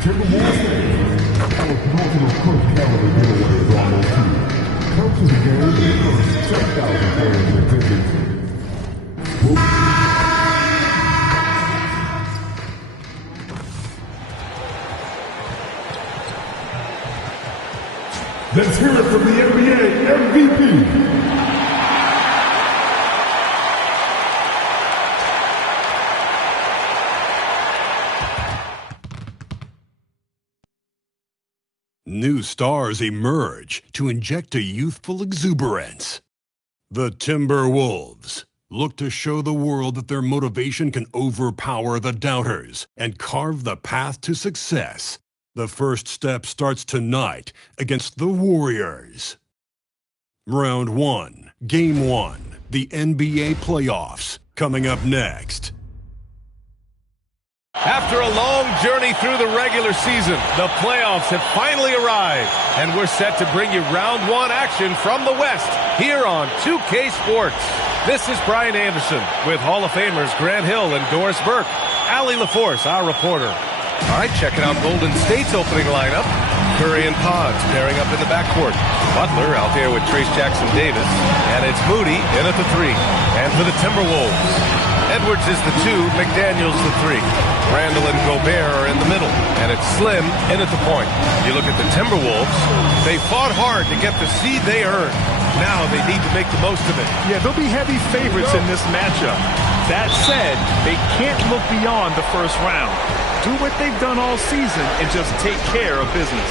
Timberwolves fans, our penultimate Coach Calendar giveaway is almost here. Come to the game with the first 10,000 fans in attendance. Let's hear it from the NBA MVP. New stars emerge to inject a youthful exuberance. The Timberwolves look to show the world that their motivation can overpower the doubters and carve the path to success. The first step starts tonight against the Warriors. Round 1, Game 1, the NBA playoffs, coming up next. After a long journey through the regular season, the playoffs have finally arrived, and we're set to bring you round 1 action from the West here on 2K Sports. This is Brian Anderson with Hall of Famers Grant Hill and Doris Burke. Allie LaForce, our reporter. All right, checking out Golden State's opening lineup. Curry and Pods pairing up in the backcourt. Butler out there with Trace Jackson-Davis, and it's Moody in at the 3. And for the Timberwolves, Edwards is the 2, McDaniels the 3. Randall and Gobert are in the middle, and it's Slim in at the point. You look at the Timberwolves, they fought hard to get the seed they earned. Now they need to make the most of it. Yeah, they'll be heavy favorites in this matchup. That said, they can't look beyond the first round. Do what they've done all season and just take care of business.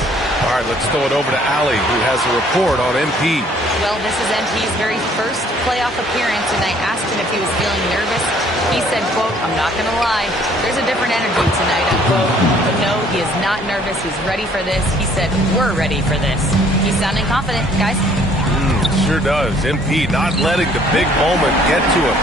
All right, let's throw it over to Allie, who has a report on MP. Well, this is MP's very first playoff appearance, and I asked him if he was feeling nervous. He said, quote, "I'm not going to lie, there's a different energy tonight," unquote. But no, he is not nervous. He's ready for this. He said, "We're ready for this." He's sounding confident, guys. Sure does. MP not letting the big moment get to him.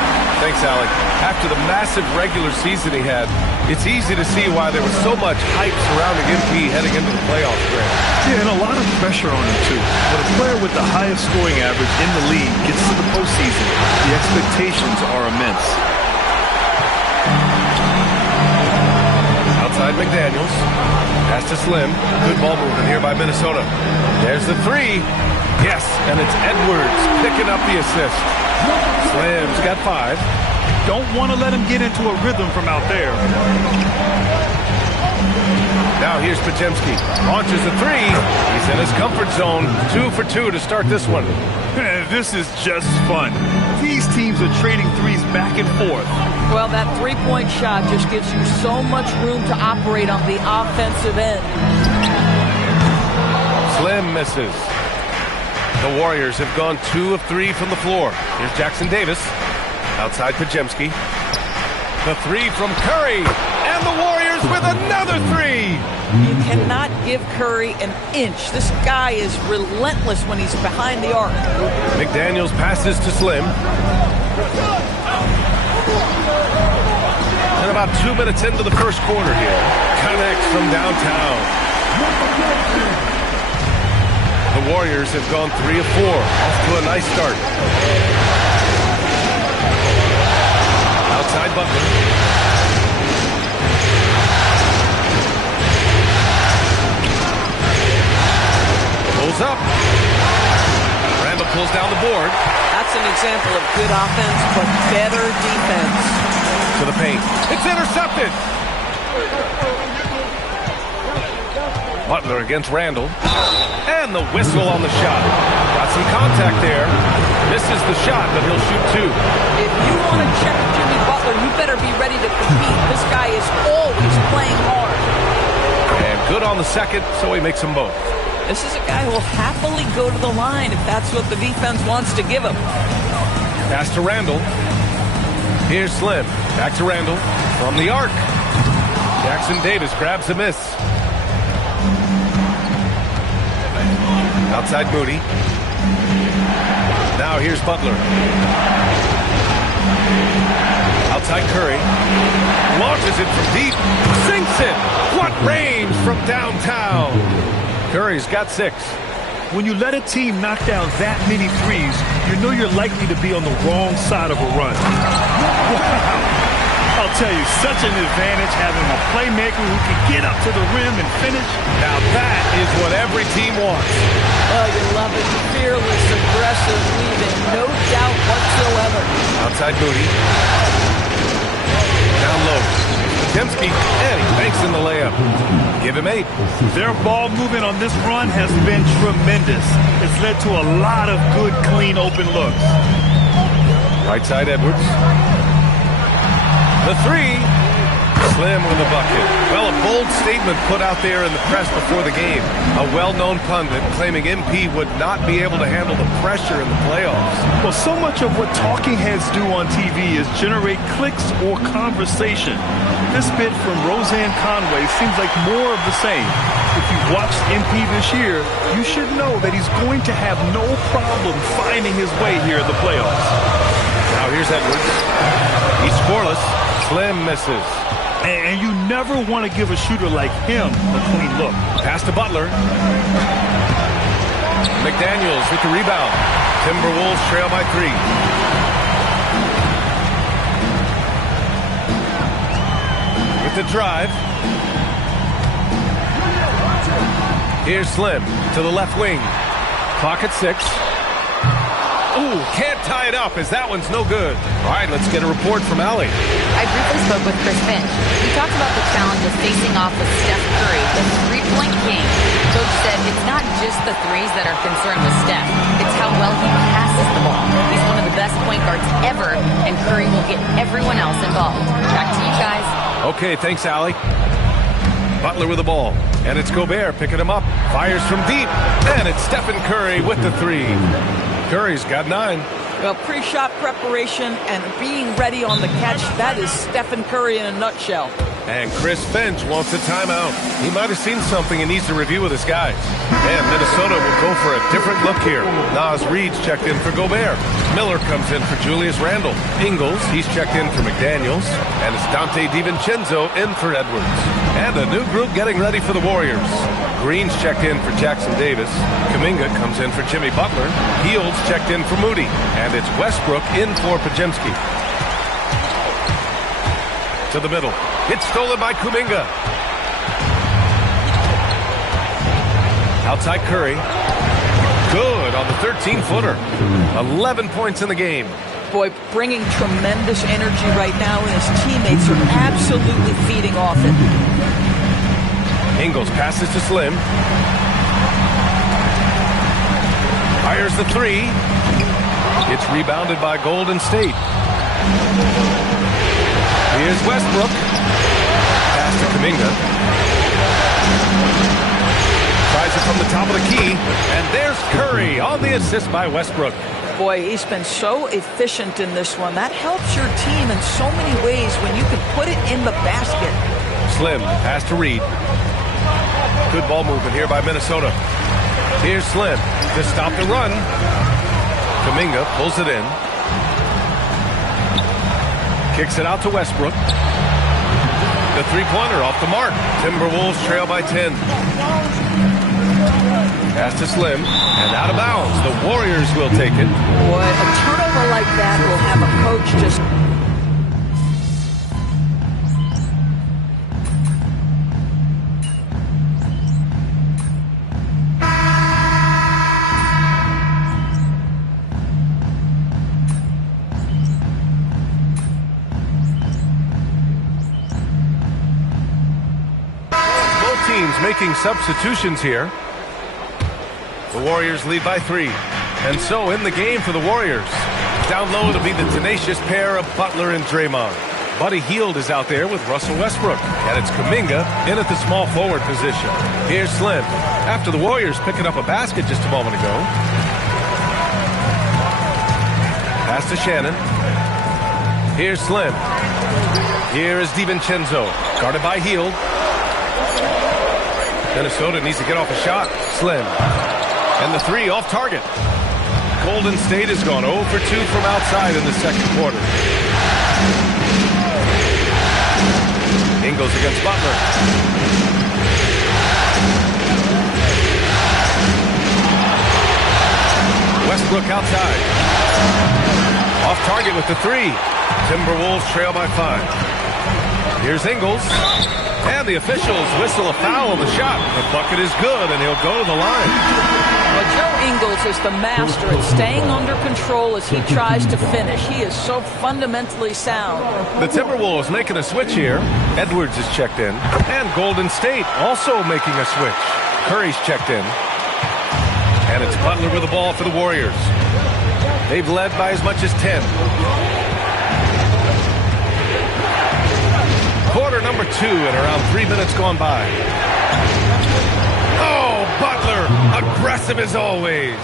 Thanks, Allie. After the massive regular season he had, it's easy to see why there was so much hype surrounding MP heading into the playoffs, Grant. Yeah, and a lot of pressure on him, too. When a player with the highest scoring average in the league gets to the postseason, the expectations are immense. Outside McDaniels. Pass to Slim. Good ball movement here by Minnesota. There's the 3. Yes, and it's Edwards picking up the assist. Slim's got 5. Don't want to let him get into a rhythm from out there. Now here's Podziemski. Launches the 3. He's in his comfort zone. 2 for 2 to start this one. This is just fun. These teams are trading threes back and forth. Well, that three-point shot just gives you so much room to operate on the offensive end. Slim misses. The Warriors have gone 2 of 3 from the floor. Here's Jackson-Davis. Outside Podziemski. The 3 from Curry. And the Warriors with another 3. You cannot give Curry an inch. This guy is relentless when he's behind the arc. McDaniels passes to Slim. And about 2 minutes into the first quarter here. Connects from downtown. The Warriors have gone 3 of 4. Off to a nice start. Outside Butler. Pulls up. Randall pulls down the board. That's an example of good offense, but better defense. To the paint. It's intercepted. Butler against Randall. And the whistle on the shot. Got some contact there. Misses the shot, but he'll shoot 2. If you want to check Jimmy Butler, you better be ready to compete. This guy is always playing hard. And good on the second, so he makes them both. This is a guy who will happily go to the line if that's what the defense wants to give him. Pass to Randall. Here's Slim. Back to Randall. From the arc. Jackson-Davis grabs the miss. Outside Moody. Now here's Butler. Outside Curry. Launches it from deep. Sinks it. What range from downtown. Curry's got 6. When you let a team knock down that many threes, you know you're likely to be on the wrong side of a run. Wow. I'll tell you, such an advantage having a playmaker who can get up to the rim and finish. Now that is what every team wants. Oh, you love it. Fearless, aggressive, leaving no doubt whatsoever. Outside Moody. Down low. Podziemski, and he banks in the layup. Give him 8. Their ball movement on this run has been tremendous. It's led to a lot of good, clean, open looks. Right side Edwards. The 3. Slim with a bucket. Well, a bold statement put out there in the press before the game. A well-known pundit claiming MP would not be able to handle the pressure in the playoffs. Well, so much of what talking heads do on TV is generate clicks or conversation. This bit from Roseanne Conway seems like more of the same. If you've watched MP this year, you should know that he's going to have no problem finding his way here in the playoffs. Now here's Edwards. He's scoreless. Slim misses. And you never want to give a shooter like him a clean look. Pass to Butler. McDaniels with the rebound. Timberwolves trail by 3. With the drive. Here's Slim to the left wing. Clock at 6. Ooh, can't tie it up as that one's no good. All right, let's get a report from Allie. I briefly spoke with Chris Finch. We talked about the challenge of facing off with Steph Curry, the three-point king. Coach said it's not just the threes that are concerned with Steph. It's how well he passes the ball. He's one of the best point guards ever, and Curry will get everyone else involved. Back to you guys. Okay, thanks, Allie. Butler with the ball, and it's Gobert picking him up. Fires from deep, and it's Stephen Curry with the 3. Curry's got 9. Well, pre-shot preparation and being ready on the catch, that is Stephen Curry in a nutshell. And Chris Finch wants a timeout. He might have seen something and needs to review with his guys. And Minnesota will go for a different look here. Naz Reid's checked in for Gobert. Miller comes in for Julius Randle. Ingles, he's checked in for McDaniels. And it's Dante DiVincenzo in for Edwards. And a new group getting ready for the Warriors. Green's checked in for Jackson Davis. Kuminga comes in for Jimmy Butler. Fields checked in for Moody. And it's Westbrook in for Podziemski. To the middle. It's stolen by Kuminga. Outside Curry. Good on the 13-footer. 11 points in the game. Boy, bringing tremendous energy right now, and his teammates are absolutely feeding off it. Ingles passes to Slim. Fires the 3. It's rebounded by Golden State. Here's Westbrook. Pass to Kuminga. Tries it from the top of the key. And there's Curry on the assist by Westbrook. Boy, he's been so efficient in this one. That helps your team in so many ways when you can put it in the basket. Slim, pass to Reid. Good ball movement here by Minnesota. Here's Slim to stop the run. Kuminga pulls it in. Kicks it out to Westbrook. The three-pointer off the mark. Timberwolves trail by 10. Pass to Slim, and out of bounds. The Warriors will take it. Boy, a turnover like that will have a coach just... Teams making substitutions here. The Warriors lead by 3. And so in the game for the Warriors. Down low to be the tenacious pair of Butler and Draymond. Buddy Hield is out there with Russell Westbrook. And it's Kuminga in at the small forward position. Here's Slim. After the Warriors picking up a basket just a moment ago. Pass to Shannon. Here's Slim. Here is DiVincenzo. Guarded by Hield. Minnesota needs to get off a shot. Slim. And the 3 off target. Golden State has gone 0 for 2 from outside in the second quarter. Ingles against Butler. Westbrook outside. Off target with the 3. Timberwolves trail by 5. Here's Ingles. And the officials whistle a foul on the shot. The bucket is good, and he'll go to the line. Well, Joe Ingles is the master at staying under control as he tries to finish. He is so fundamentally sound. The Timberwolves making a switch here. Edwards is checked in. And Golden State also making a switch. Curry's checked in. And it's Butler with the ball for the Warriors. They've led by as much as 10. Quarter number 2 and around 3 minutes gone by. Oh, Butler, aggressive as always.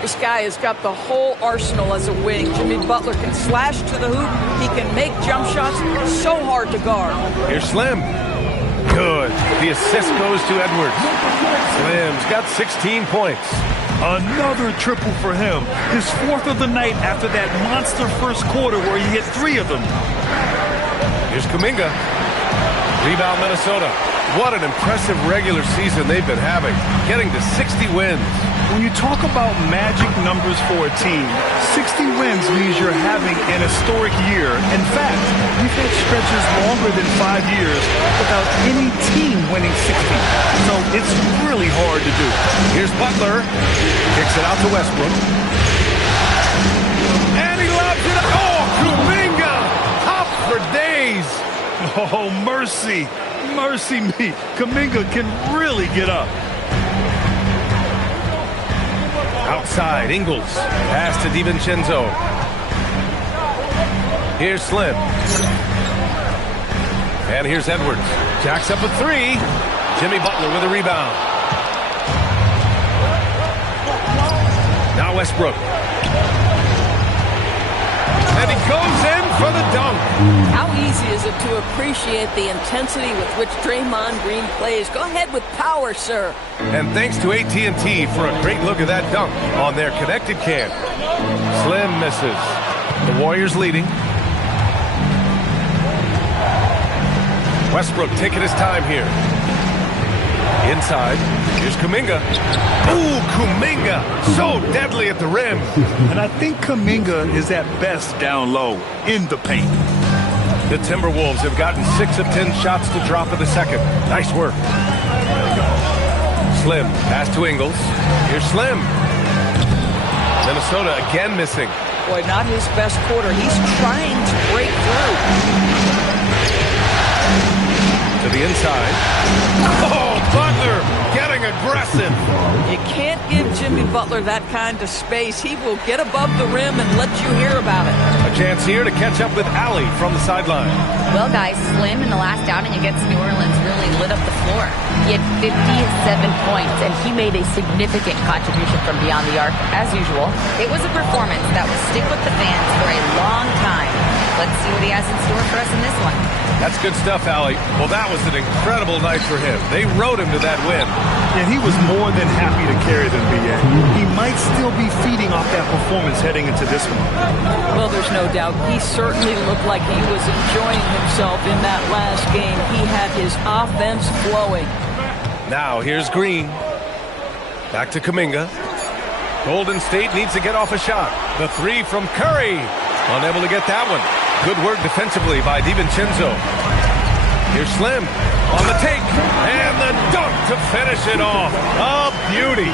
This guy has got the whole arsenal as a wing. Jimmy Butler can slash to the hoop. He can make jump shots. So hard to guard. Here's Slim. Good. The assist goes to Edwards. Slim's got 16 points. Another triple for him. His 4th of the night after that monster first quarter where he hit 3 of them. Here's Kuminga. Rebound Minnesota. What an impressive regular season they've been having. Getting to 60 wins. When you talk about magic numbers for a team, 60 wins means you're having an historic year. In fact, we've had stretches longer than 5 years without any team winning 60. So it's really hard to do. Here's Butler. Kicks it out to Westbrook. And he lobs it up. Oh, Kuminga! Up for days. Oh, mercy. Mercy me. Kuminga can really get up. Outside, Ingles. Pass to DiVincenzo. Here's Slim. And here's Edwards. Jacks up a 3. Jimmy Butler with a rebound. Now Westbrook. And he goes in for the dunk. How easy is it to appreciate the intensity with which Draymond Green plays? Go ahead with power, sir. And thanks to AT&T for a great look at that dunk on their connected cam. Slim misses. The Warriors leading. Westbrook taking his time here. Inside. Here's Kuminga. Ooh, Kuminga. So deadly at the rim. And I think Kuminga is at best down low in the paint. The Timberwolves have gotten 6 of 10 shots to drop in the second. Nice work. Slim. Pass to Ingles. Here's Slim. Minnesota again missing. Boy, not his best quarter. He's trying to break through. To the inside. Oh, Butler getting aggressive. You can't give Jimmy Butler that kind of space. He will get above the rim and let you hear about it. A chance here to catch up with Allie from the sideline. Well, guys, Slim in the last outing against New Orleans really lit up the floor. He had 57 points, and he made a significant contribution from beyond the arc, as usual. It was a performance that will stick with the fans for a long time. Let's see what he has in store for us in this one. That's good stuff, Allie. Well, that was an incredible night for him. They rode him to that win. And he was more than happy to carry them, B.A. He might still be feeding off that performance heading into this one. Well, there's no doubt. He certainly looked like he was enjoying himself in that last game. He had his offense flowing. Now, here's Green. Back to Kuminga. Golden State needs to get off a shot. The 3 from Curry. Unable to get that one. Good work defensively by DiVincenzo. Here's Slim on the take. And the dunk to finish it off. A beauty.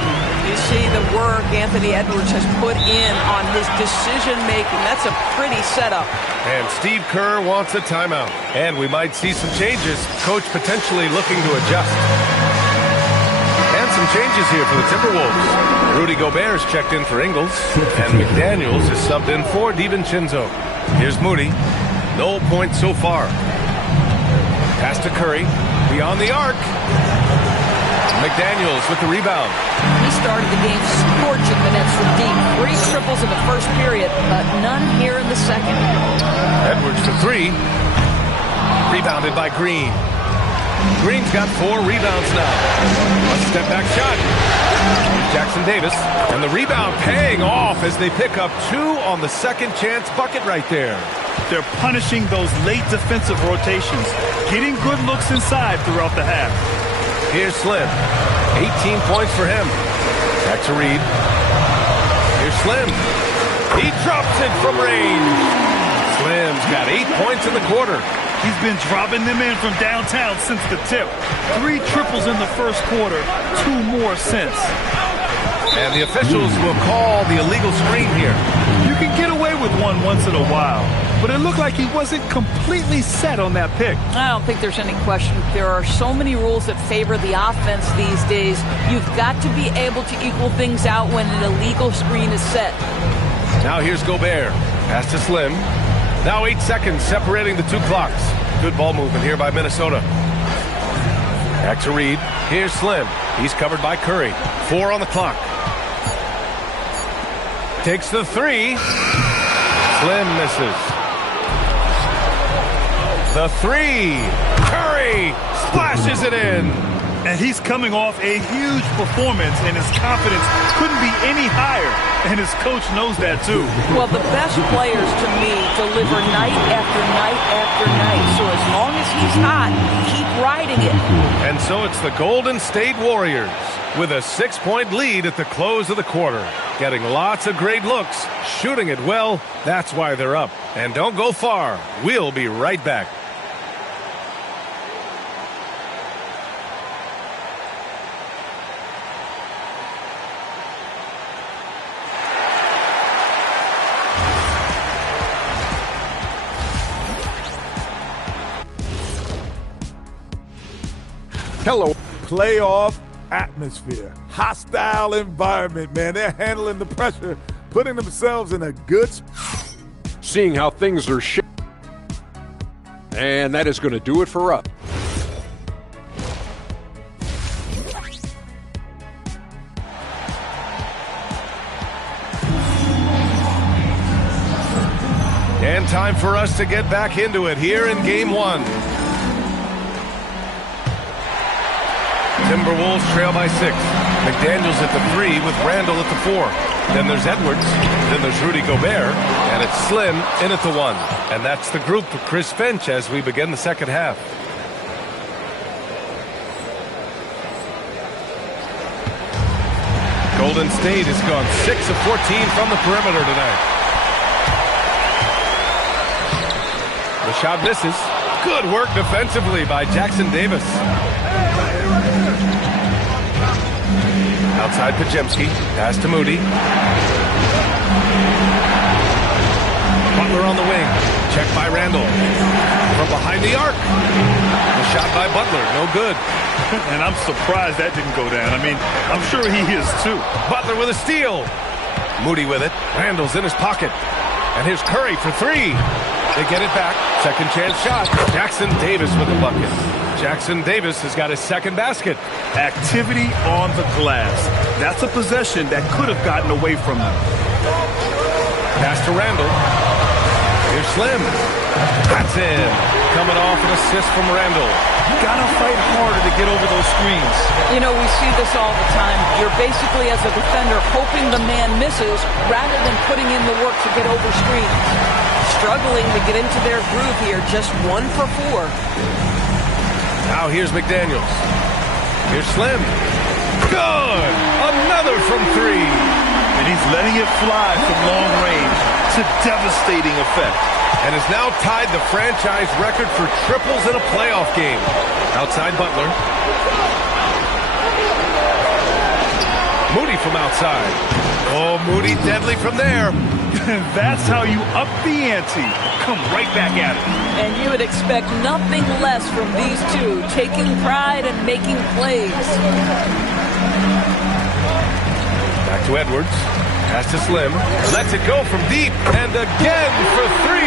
You see the work Anthony Edwards has put in on his decision-making. That's a pretty setup. And Steve Kerr wants a timeout. And we might see some changes. Coach potentially looking to adjust. And some changes here for the Timberwolves. Rudy Gobert is checked in for Ingles. And McDaniels is subbed in for DiVincenzo. Here's Moody. No points so far. Pass to Curry. Beyond the arc. McDaniels with the rebound. He started the game scorching the nets from deep. 3 triples in the first period, but none here in the second. Edwards for 3. Rebounded by Green. Green's got 4 rebounds now. A step back shot. Jackson Davis. And the rebound paying off as they pick up 2 on the second chance bucket right there. They're punishing those late defensive rotations, getting good looks inside throughout the half. Here's Slim. 18 points for him. Back to Reed. Here's Slim. He drops it from range. Slim's got 8 points in the quarter. He's been dropping them in from downtown since the tip. 3 triples in the first quarter, 2 more since. And the officials will call the illegal screen here. You can get away with one once in a while, but it looked like he wasn't completely set on that pick. I don't think there's any question. There are so many rules that favor the offense these days. You've got to be able to equal things out when an illegal screen is set. Now here's Gobert. Pass to Slim. Now 8 seconds separating the 2 clocks. Good ball movement here by Minnesota. Back to Reed. Here's Slim. He's covered by Curry. 4 on the clock. Takes the 3. Slim misses. The 3. Curry splashes it in. And he's coming off a huge performance, and his confidence couldn't be any higher. And his coach knows that, too. Well, the best players, to me, deliver night after night after night. So as long as he's hot, keep riding it. And so it's the Golden State Warriors with a 6-point lead at the close of the quarter. Getting lots of great looks, shooting it well. That's why they're up. And don't go far. We'll be right back. Hello. Playoff atmosphere. Hostile environment, man. They're handling the pressure, putting themselves in a good seeing how things are shaping. And that is going to do it for us. And time for us to get back into it here in Game 1. Timberwolves trail by 6. McDaniels at the 3 with Randall at the 4. Then there's Edwards. Then there's Rudy Gobert. And it's Slim in at the 1. And that's the group for Chris Finch as we begin the second half. Golden State has gone 6 of 14 from the perimeter tonight. The shot misses. Good work defensively by Jackson Davis. Outside Pajemski. Pass to Moody. Butler on the wing. Check by Randall. From behind the arc. The shot by Butler. No good. And I'm surprised that didn't go down. I mean, I'm sure he is too. Butler with a steal. Moody with it. Randall's in his pocket. And here's Curry for 3. They get it back. Second chance shot. Jackson Davis with the bucket. Jackson Davis has got his second basket. Activity on the glass. That's a possession that could have gotten away from them. Pass to Randall. Here's Slim. That's in. Coming off an assist from Randall. Gotta fight harder to get over those screens. You know, we see this all the time. You're basically, as a defender, hoping the man misses rather than putting in the work to get over screens. Struggling to get into their groove here. Just 1 for 4. Now here's McDaniels. Here's Slim. Good! Another from 3. And he's letting it fly from long range to devastating effect. And has now tied the franchise record for triples in a playoff game. Outside Butler. Moody from outside. Oh, Moody deadly from there. That's how you up the ante. Come right back at it. And you would expect nothing less from these two, taking pride and making plays. Back to Edwards. Pass to Slim. Lets it go from deep. And again for 3.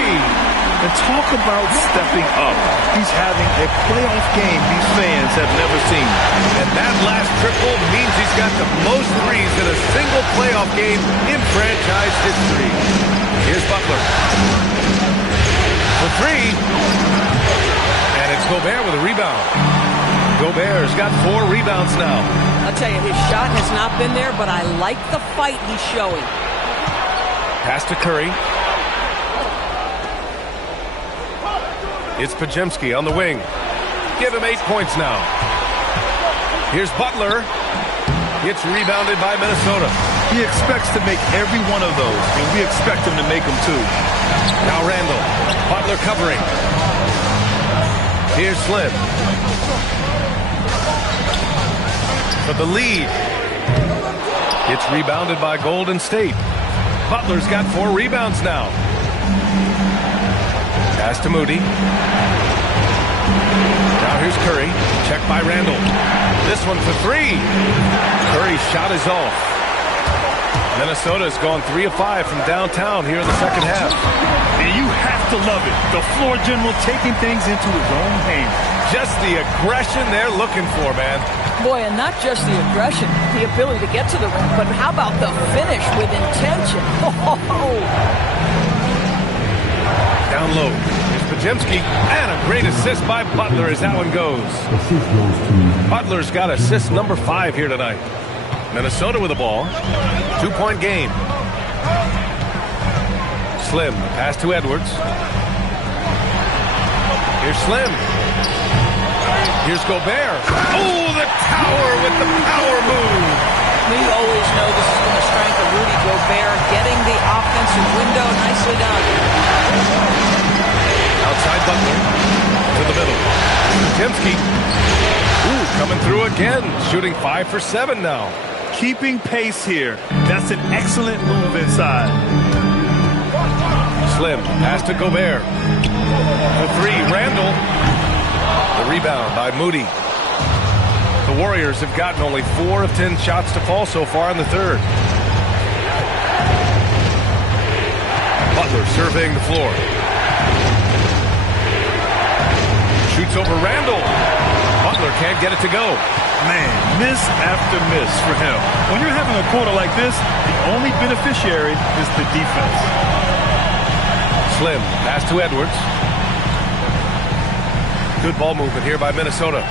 And talk about stepping up. He's having a playoff game these fans have never seen. And that last triple means he's got the most threes in a single playoff game in franchise history. Here's Butler. For 3. And it's Gobert with a rebound. Gobert's got 4 rebounds now. I'll tell you, his shot has not been there, but I like the fight he's showing. Pass to Curry. It's Pajemski on the wing. Give him 8 points now. Here's Butler. It's rebounded by Minnesota. He expects to make every one of those, and we expect him to make them too. Now Randall. Butler covering. Here's Slim. For the lead. It's rebounded by Golden State. Butler's got 4 rebounds now. Pass to Moody. Now here's Curry. Checked by Randall. This one for 3. Curry's shot is off. Minnesota's gone 3 of 5 from downtown here in the second half. And you have to love it. The floor general taking things into his own hands. Just the aggression they're looking for, man. Boy, and not just the aggression, the ability to get to the rim, but how about the finish with intention? Down low. Here's Podziemski. And a great assist by Butler as that one goes. Assist goes to Butler's got assist number 5 here tonight. Minnesota with the ball. 2-point game. Slim. Pass to Edwards. Here's Slim. Here's Gobert. Oh, the tower with the power move. We always know this has been the strength of Rudy Gobert, getting the offensive window. Nicely done. Outside Butler. To the middle. Podziemski. Ooh, coming through again. Shooting 5 for 7 now. Keeping pace here. That's an excellent move inside. Slim. Pass to Gobert. For 3, Randall. The rebound by Moody. The Warriors have gotten only 4 of 10 shots to fall so far in the third. Butler surveying the floor. Shoots over Randall. Butler can't get it to go. Man, miss after miss for him. When you're having a quarter like this, the only beneficiary is the defense. Slim. Pass to Edwards. Good ball movement here by Minnesota.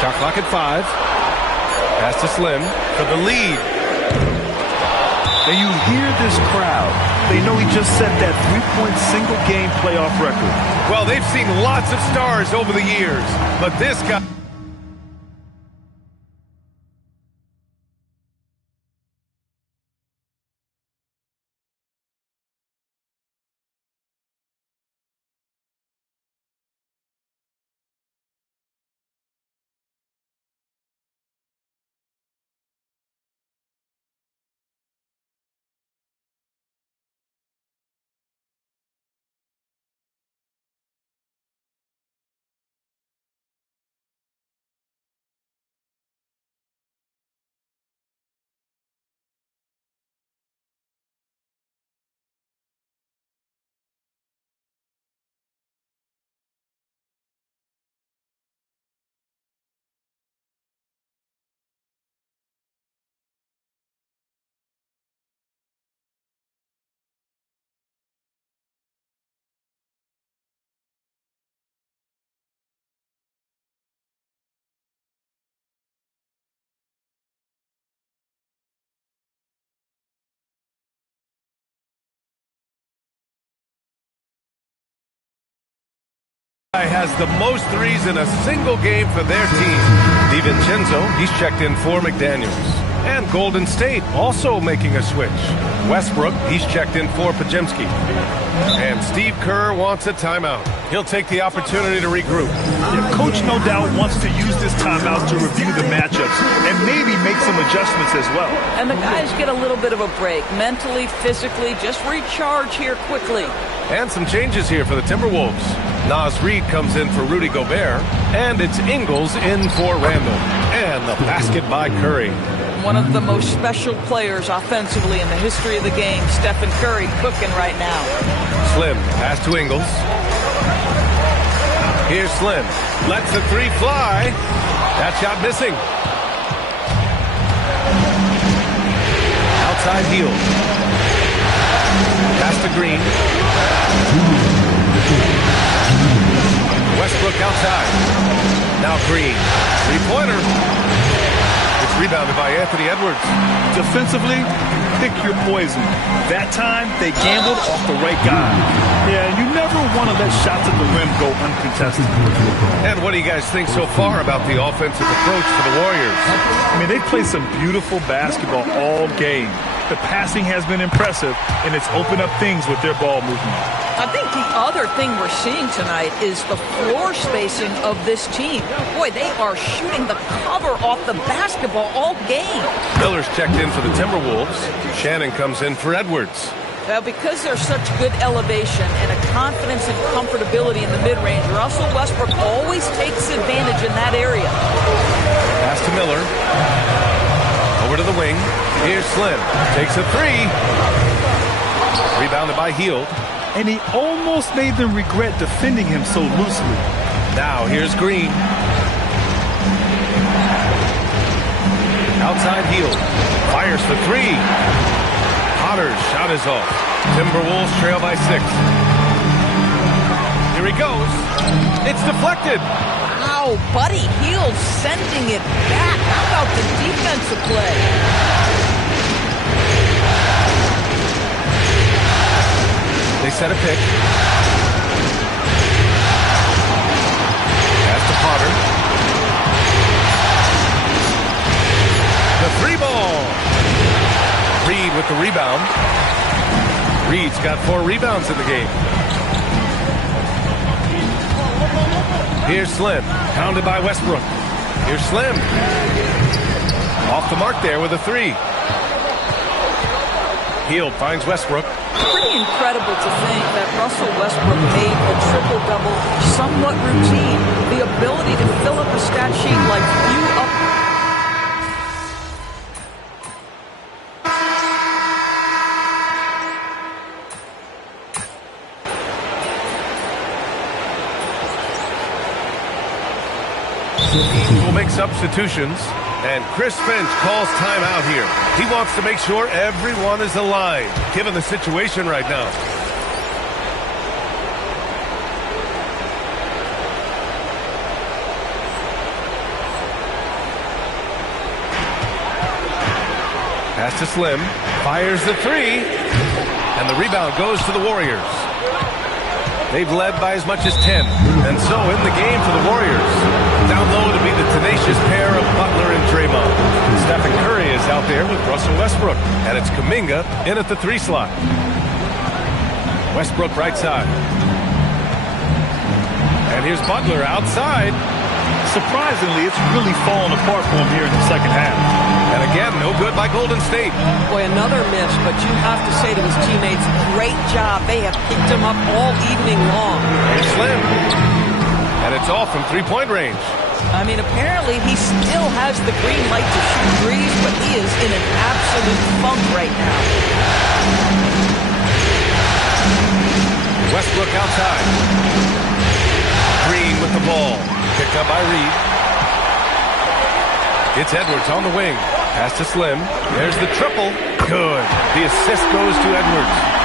Shot clock at 5. Pass to Slim for the lead. And you hear this crowd. They know he just set that 3-point single-game playoff record. Well, they've seen lots of stars over the years, but this guy... has the most threes in a single game for their team. DiVincenzo, he's checked in for McDaniels. And Golden State also making a switch. Westbrook, he's checked in for Podziemski. And Steve Kerr wants a timeout. He'll take the opportunity to regroup. Yeah, Coach no doubt wants to use this timeout to review the matchups and maybe make some adjustments as well. And the guys get a little bit of a break, mentally, physically, just recharge here quickly. And some changes here for the Timberwolves. Naz Reid comes in for Rudy Gobert, and it's Ingles in for Randall. And the basket by Curry. One of the most special players offensively in the history of the game, Stephen Curry, cooking right now. Slim, pass to Ingles. Here's Slim. Lets the 3 fly. That shot missing. Outside heel. Pass to Green. Westbrook outside. Now Green. 3-pointer. It's rebounded by Anthony Edwards. Defensively, pick your poison. That time, they gambled off the right guy. Yeah, you never want to let shots at the rim go uncontested. And what do you guys think so far about the offensive approach for the Warriors? I mean, they played some beautiful basketball all game. The passing has been impressive, and it's opened up things with their ball movement. I think the other thing we're seeing tonight is the floor spacing of this team. Boy, they are shooting the cover off the basketball all game. Miller's checked in for the Timberwolves. Shannon comes in for Edwards. Well, because there's such good elevation and a confidence and comfortability in the mid-range, Russell Westbrook always takes advantage in that area. Pass to Miller. Over to the wing. Here's Slim. Takes a three. Rebounded by Hield. And he almost made them regret defending him so loosely. Now here's Green. Outside Hield. Fires for three. Potter's shot is off. Timberwolves trail by 6. Here he goes. It's deflected. Wow, Buddy Hield sending it back. How about the defensive play? They set a pick. Pass to Potter. The three ball. Reed with the rebound. Reed's got 4 rebounds in the game. Here's Slim. Pounded by Westbrook. Here's Slim. Off the mark there with a 3. Hield finds Westbrook. Pretty incredible to think that Russell Westbrook made a triple-double somewhat routine. The ability to fill up a stat sheet like few up. Teams will make substitutions, and Chris Finch calls timeout here. He wants to make sure everyone is aligned, given the situation right now. Pass to Slim, fires the 3, and the rebound goes to the Warriors. They've led by as much as 10, and so in the game for the Warriors. Down low to be the tenacious pair of Butler and Draymond. Stephen Curry is out there with Russell Westbrook, and it's Kuminga in at the 3 slot. Westbrook right side. And here's Butler outside. Surprisingly, it's really fallen apart for him here in the second half. And again, no good by Golden State. Boy, another miss, but you have to say to his teammates, great job. They have picked him up all evening long. Here's Slim. And it's off from 3-point range. I mean, apparently he still has the green light to shoot threes, but he is in an absolute funk right now. Westbrook outside. Green with the ball. Picked up by Reed. It's Edwards on the wing. Pass to Slim. There's the triple. Good. The assist goes to Edwards.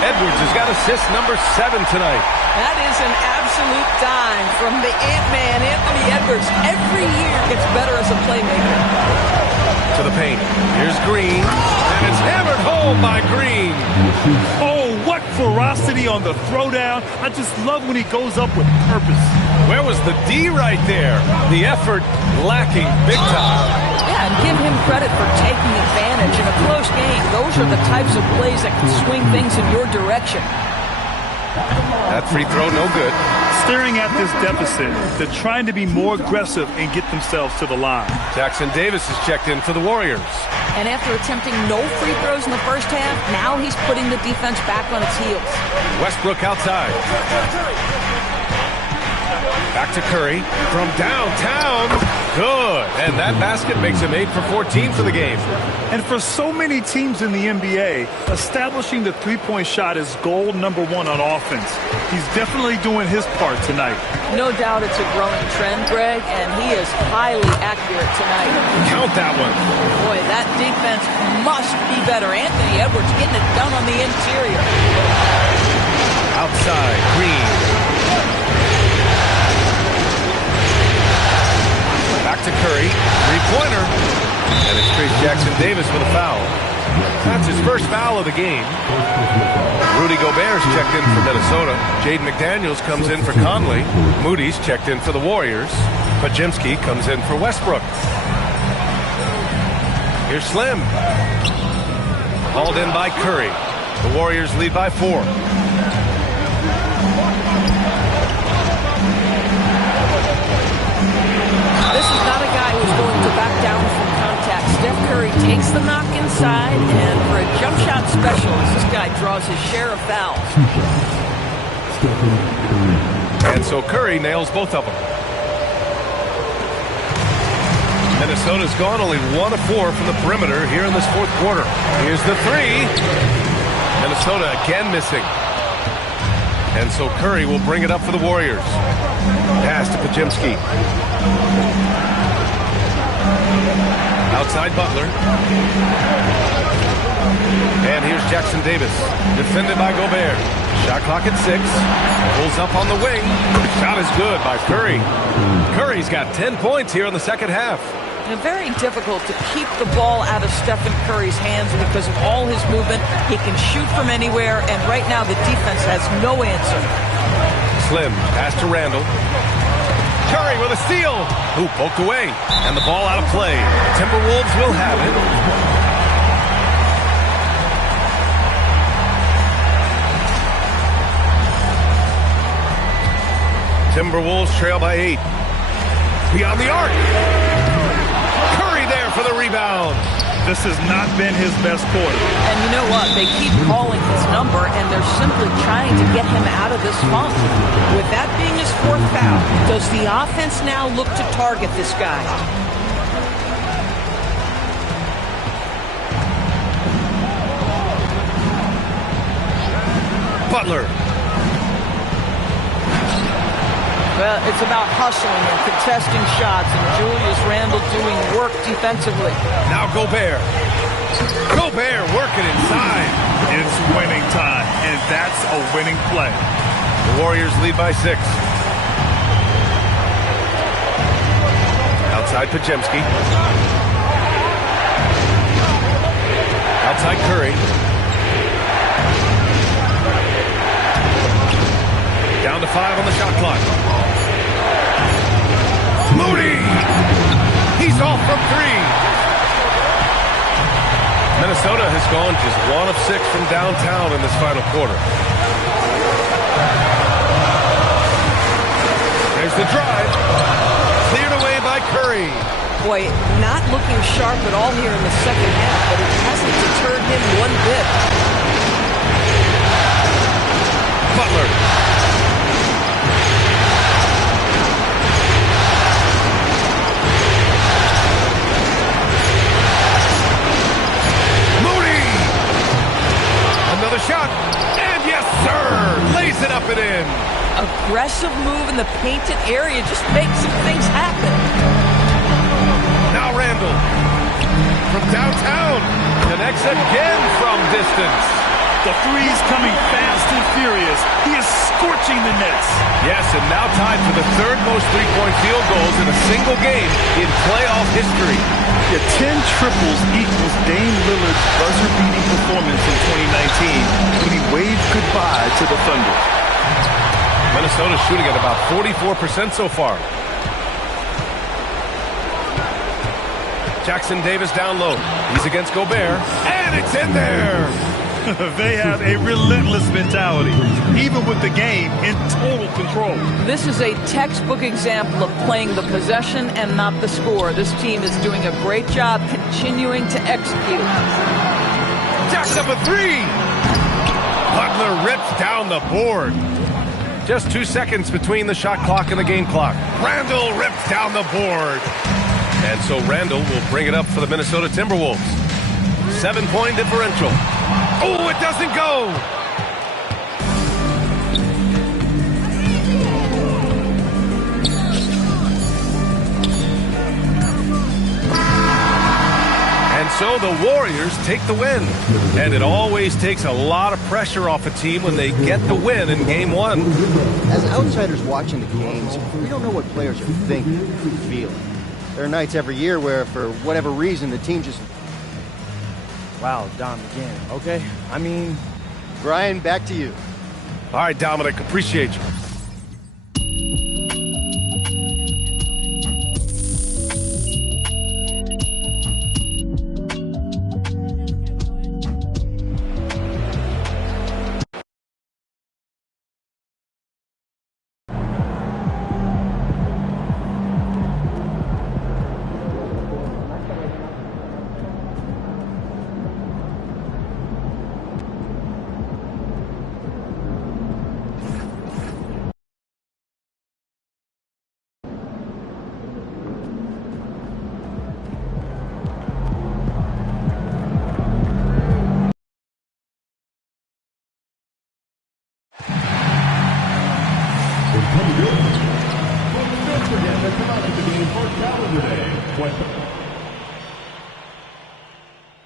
Edwards has got assist number 7 tonight. That is an absolute dime from the Ant-Man, Anthony Edwards. Every year gets better as a playmaker. To the paint. Here's Green. And it's hammered home by Green. Oh, what ferocity on the throwdown. I just love when he goes up with purpose. Where was the D right there? The effort lacking big time. Yeah, and give him credit for taking advantage in a close game. Those are the types of plays that can swing things in your direction. That free throw, no good. Staring at this deficit, they're trying to be more aggressive and get themselves to the line. Jackson Davis is checked in for the Warriors. And after attempting no free throws in the first half, now he's putting the defense back on its heels. Westbrook outside. Back to Curry from downtown. Good. And that basket makes him 8 for 14 for the game. And for so many teams in the NBA, establishing the three-point shot is goal number one on offense. He's definitely doing his part tonight. No doubt it's a growing trend, Greg, and he is highly accurate tonight. Count that one. Boy, that defense must be better. Anthony Edwards getting it done on the interior. Outside, Green. Back to Curry, three-pointer, and it's Trace Jackson Davis with a foul. That's his first foul of the game. Rudy Gobert's checked in for Minnesota. Jaden McDaniels comes in for Conley. Moody's checked in for the Warriors. Podziemski comes in for Westbrook. Here's Slim. Hauled in by Curry. The Warriors lead by 4. This is not a guy who's going to back down from contact. Steph Curry takes the knock inside, and for a jump shot specialist, this guy draws his share of fouls. And so Curry nails both of them. Minnesota's gone only 1 of 4 from the perimeter here in this fourth quarter. Here's the three. Minnesota again missing. And so Curry will bring it up for the Warriors. Pass to Podziemski. Outside Butler. And here's Jackson Davis. Defended by Gobert. Shot clock at 6. Pulls up on the wing. Shot is good by Curry. Curry's got 10 points here in the second half. Very difficult to keep the ball out of Stephen Curry's hands because of all his movement. He can shoot from anywhere, and right now the defense has no answer. Slim, pass to Randall. Curry with a steal. Ooh, poked away. And the ball out of play. The Timberwolves will have it. Timberwolves trail by 8. Beyond the arc. Curry there for the rebound. This has not been his best quarter. And you know what? They keep calling his number, and they're simply trying to get him out of this funk. With that being his 4th foul, does the offense now look to target this guy? Butler. Well, it's about hustling and contesting shots, and Julius Randle doing work defensively. Now Gobert. Gobert working inside. It's winning time, and that's a winning play. The Warriors lead by 6. Outside Podziemski. Outside Curry. Down to 5 on the shot clock. Moody! He's off from 3. Minnesota has gone just 1 of 6 from downtown in this final quarter. There's the drive. Cleared away by Curry. Boy, not looking sharp at all here in the second half, but it hasn't deterred him one bit. Butler. Another shot, and yes, sir, lays it up and in. Aggressive move in the painted area just makes some things happen. Now Randall from downtown connects again from distance. The three's coming fast and furious. He is scorching the nets. Yes, and now tied for the third most three-point field goals in a single game in playoff history. Yeah, 10 triples equals Dame Lillard's buzzer-beating performance in 2019 when he waved goodbye to the Thunder. Minnesota's shooting at about 44% so far. Jackson Davis down low. He's against Gobert, and it's in there. They have a relentless mentality, even with the game in total control. This is a textbook example of playing the possession and not the score. This team is doing a great job continuing to execute. Jacks up a three. Butler rips down the board. Just 2 seconds between the shot clock and the game clock. Randall rips down the board. And so Randall will bring it up for the Minnesota Timberwolves. 7-point differential. Oh, it doesn't go. And so the Warriors take the win. And it always takes a lot of pressure off a team when they get the win in game one. As outsiders watching the games, we don't know what players are thinking, feeling. There are nights every year where, for whatever reason, the team just... Wow, Dom, again. Okay, I mean... Brian, back to you. All right, Dominic, appreciate you.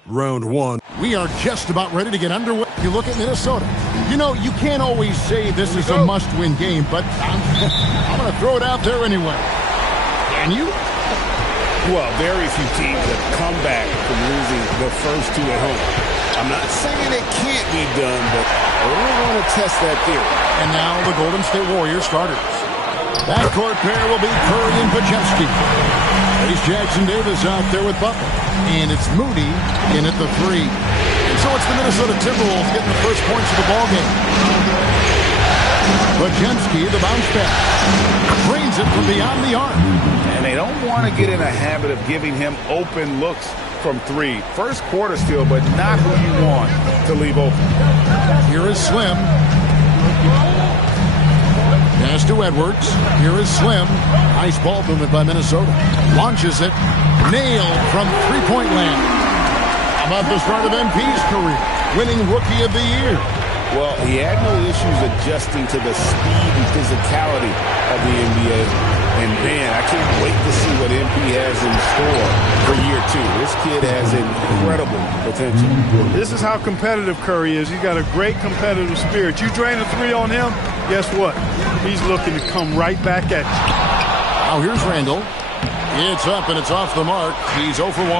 Round one. We are just about ready to get underway. You look at Minnesota. You know, you can't always say this is a must-win game, but I'm going to throw it out there anyway. Can you? Well, very few teams have come back from losing the first two at home. I'm not saying it can't be done, but I really want to test that theory. And now the Golden State Warriors starters. Backcourt pair will be Curry and Podziemski. There's Jackson Davis out there with Butler. And it's Moody in at the three. And so it's the Minnesota Timberwolves getting the first points of the ballgame. Podziemski, the bounce back. Drains it from beyond the arc. And they don't want to get in a habit of giving him open looks from three. First quarter still, but not who you want to leave open. Here is Slim. Pass to Edwards. Here is Slim. Nice ball movement by Minnesota. Launches it. Nailed from three-point land. How about the start of MP's career? Winning Rookie of the Year. Well, he had no issues adjusting to the speed and physicality of the NBA. And, man, I can't wait to see what MP has in store for year two. This kid has incredible potential. This is how competitive Curry is. He's got a great competitive spirit. You drain a three on him, guess what? He's looking to come right back at you. Now here's Randall. It's up and it's off the mark. He's 0 for 1.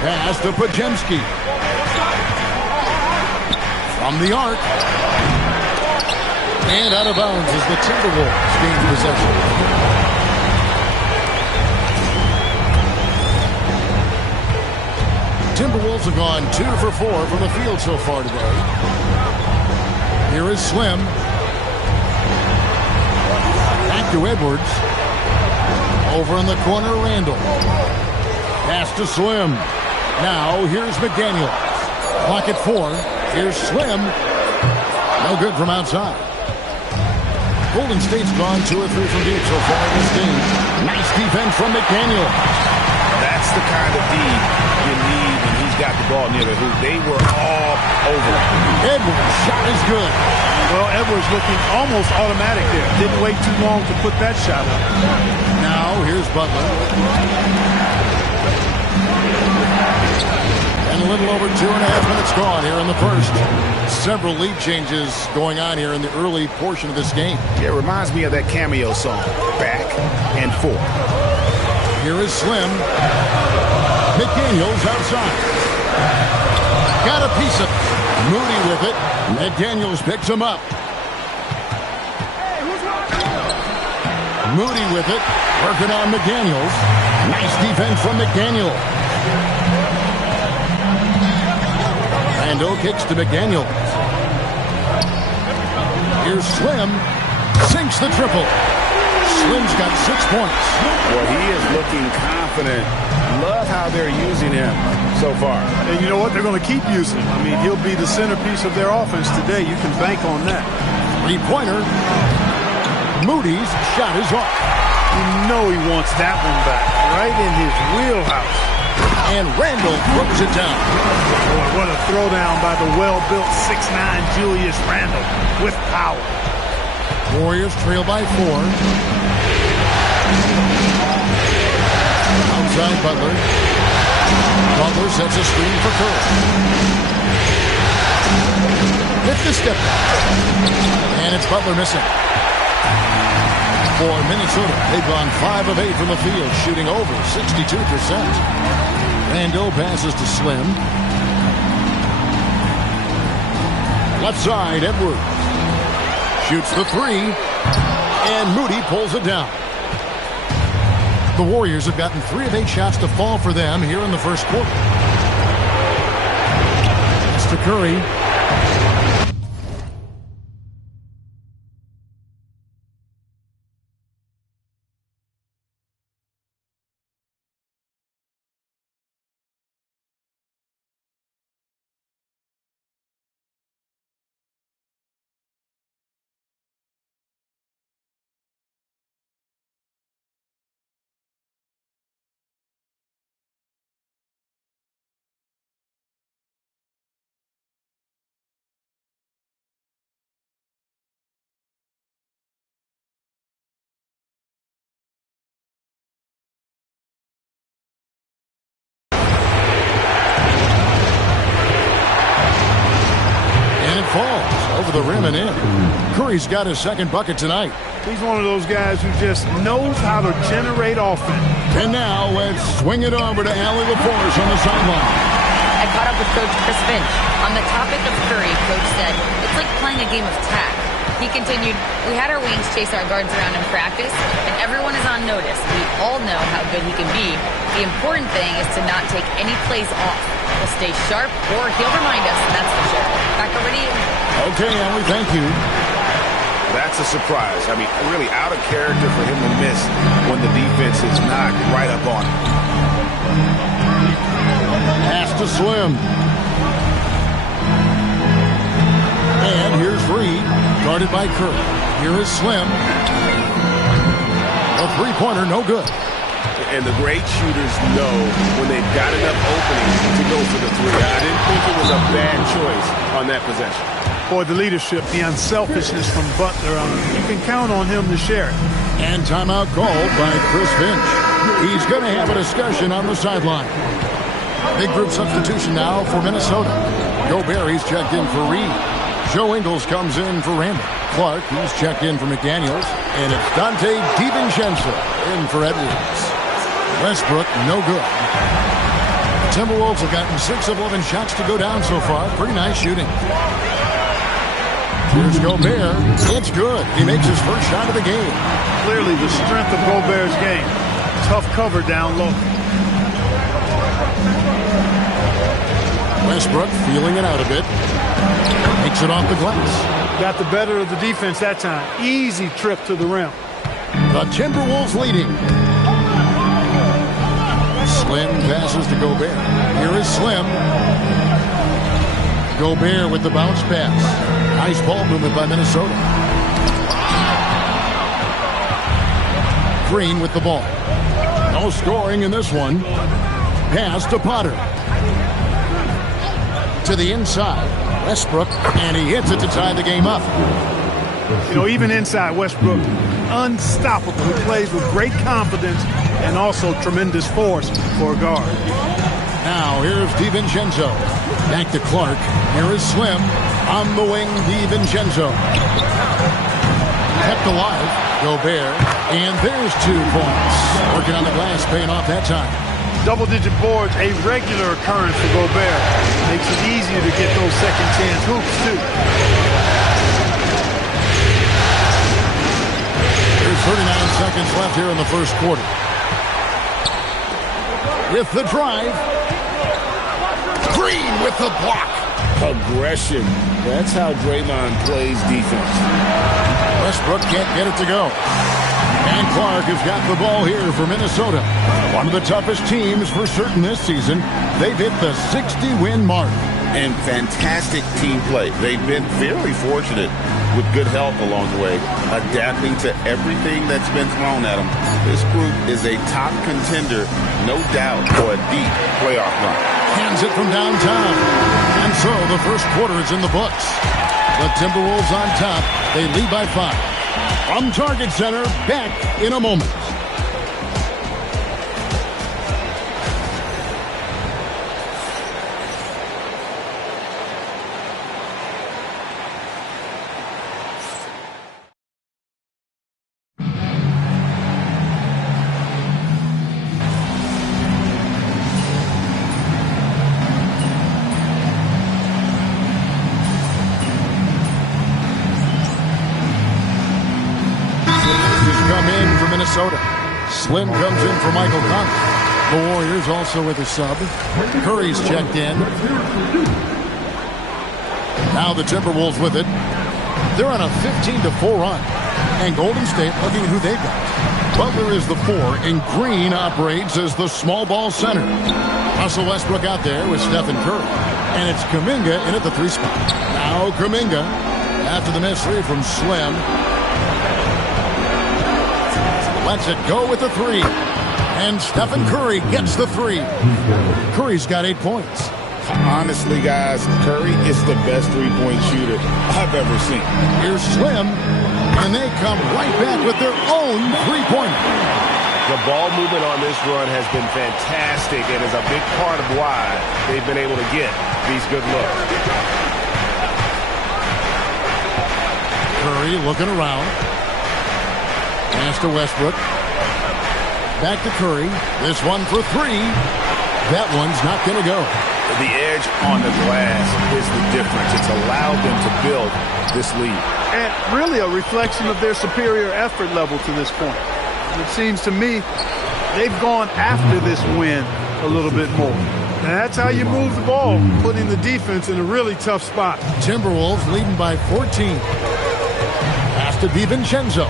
Pass to Podziemski. From the arc. And out of bounds as the Timberwolves gain possession. Timberwolves have gone 2 for 4 from the field so far today. Here is Slim. Back to Edwards. Over in the corner, Randall. Pass to Slim. Now here's McDaniel. Clock at 4. Here's Slim. No good from outside. Golden State's gone 2 or 3 from deep so far in this game. Nice defense from McDaniel. That's the kind of D you need when he's got the ball near the hoop. They were all over. Edwards' shot is good. Well, Edwards looking almost automatic there. Didn't wait too long to put that shot up. Now here's Butler. And a little over 2.5 minutes gone here in the first. Several lead changes going on here in the early portion of this game. Yeah, it reminds me of that cameo song, Back and Forth. Here is Slim. McDaniels outside. Got a piece of it. Moody with it. McDaniels picks him up. Moody with it. Working on McDaniels. Nice defense from McDaniels. Randall kicks to McDaniels. Here's Slim. Sinks the triple. Slim's got 6 points. Well, he is looking confident. Love how they're using him so far. And you know what? They're going to keep using him. I mean, he'll be the centerpiece of their offense today. You can bank on that. 3-pointer. Moody's shot is off. You know he wants that one back. Right in his wheelhouse. And Randall throws it down. Boy, what a throwdown by the well-built 6'9" Julius Randle with power. Warriors trail by 4. Outside Butler. Butler sets a screen for Curry. Hit the step back. And it's Butler missing. For Minnesota, they've gone 5 of 8 from the field, shooting over 62%. Randall passes to Slim. Left side, Edwards. Shoots the 3. And Moody pulls it down. The Warriors have gotten 3 of 8 shots to fall for them here in the first quarter. That's to Curry. Falls over the rim and in. Curry's got his second bucket tonight. He's one of those guys who just knows how to generate offense. And now let's swing it over to Allie LaForce on the sideline. I caught up with Coach Chris Finch. On the topic of Curry, Coach said, it's like playing a game of tag. He continued, we had our wings chase our guards around in practice, and everyone is on notice. We all know how good he can be. The important thing is to not take any plays off. We'll stay sharp, or he'll remind us, that's for sure. Back over to you. Okay, Allie, thank you. That's a surprise. I mean, really out of character for him to miss when the defense is not right up on him. Pass to Slim. And here's Reed, guarded by Curry. Here is Slim. A 3-pointer, no good. And the great shooters know when they've got enough openings to go for the 3. I didn't think it was a bad choice on that possession. Boy, the leadership, the unselfishness from Butler, you can count on him to share it. And timeout called by Chris Finch. He's going to have a discussion on the sideline. Big group substitution now for Minnesota. Gobert checked in for Reed. Joe Ingles comes in for Randall. Clark, he's checked in for McDaniels. And it's Dante DiVincenzo in for Edwards. Westbrook, no good. The Timberwolves have gotten 6 of 11 shots to go down so far. Pretty nice shooting. Here's Gobert. It's good. He makes his first shot of the game. Clearly the strength of Gobert's game. Tough cover down low. Westbrook feeling it out a bit. Takes it off the glass. Got the better of the defense that time. Easy trip to the rim. The Timberwolves leading. Slim passes to Gobert. Here is Slim. Gobert with the bounce pass. Nice ball movement by Minnesota. Green with the ball. No scoring in this one. Pass to Potter. To the inside. Westbrook, and he hits it to tie the game up. You know, even inside Westbrook, unstoppable. He plays with great confidence and also tremendous force for a guard. Now here's DiVincenzo. Back to Clark. Here is Slim. On the wing, DiVincenzo. Kept alive. Gobert. And there's 2 points. Working on the glass, paying off that time. Double-digit boards, a regular occurrence for Gobert. Makes it easier to get those second-chance hoops, too. There's 39 seconds left here in the first quarter. With the drive. Green with the block. Aggression. That's how Draymond plays defense. Westbrook can't get it to go. And Clark has got the ball here for Minnesota. One of the toughest teams for certain this season. They've hit the 60-win mark. And fantastic team play. They've been very fortunate with good help along the way, adapting to everything that's been thrown at them. This group is a top contender, no doubt, for a deep playoff run. Hands it from downtown. And so the first quarter is in the books. The Timberwolves on top. They lead by 5. From Target Center, back in a moment. Minnesota. Slim comes in for Michael Conley. The Warriors also with a sub. Curry's checked in. Now the Timberwolves with it. They're on a 15-4 run. And Golden State looking at who they've got. Butler is the 4, and Green operates as the small ball center. Russell Westbrook out there with Stephen Curry. And it's Kuminga in at the 3 spot. Now Kuminga after the miss 3 from Slim. Lets it go with the 3. And Stephen Curry gets the 3. Curry's got 8 points. Honestly, guys, Curry is the best three-point shooter I've ever seen. Here's Slim, and they come right back with their own three-pointer. The ball movement on this run has been fantastic and is a big part of why they've been able to get these good looks. Curry looking around. Pass to Westbrook. Back to Curry. This one for 3. That one's not going to go. The edge on the glass is the difference. It's allowed them to build this lead. And really a reflection of their superior effort level to this point. It seems to me they've gone after this win a little bit more. And that's how you move the ball, putting the defense in a really tough spot. Timberwolves leading by 14. Pass to DiVincenzo.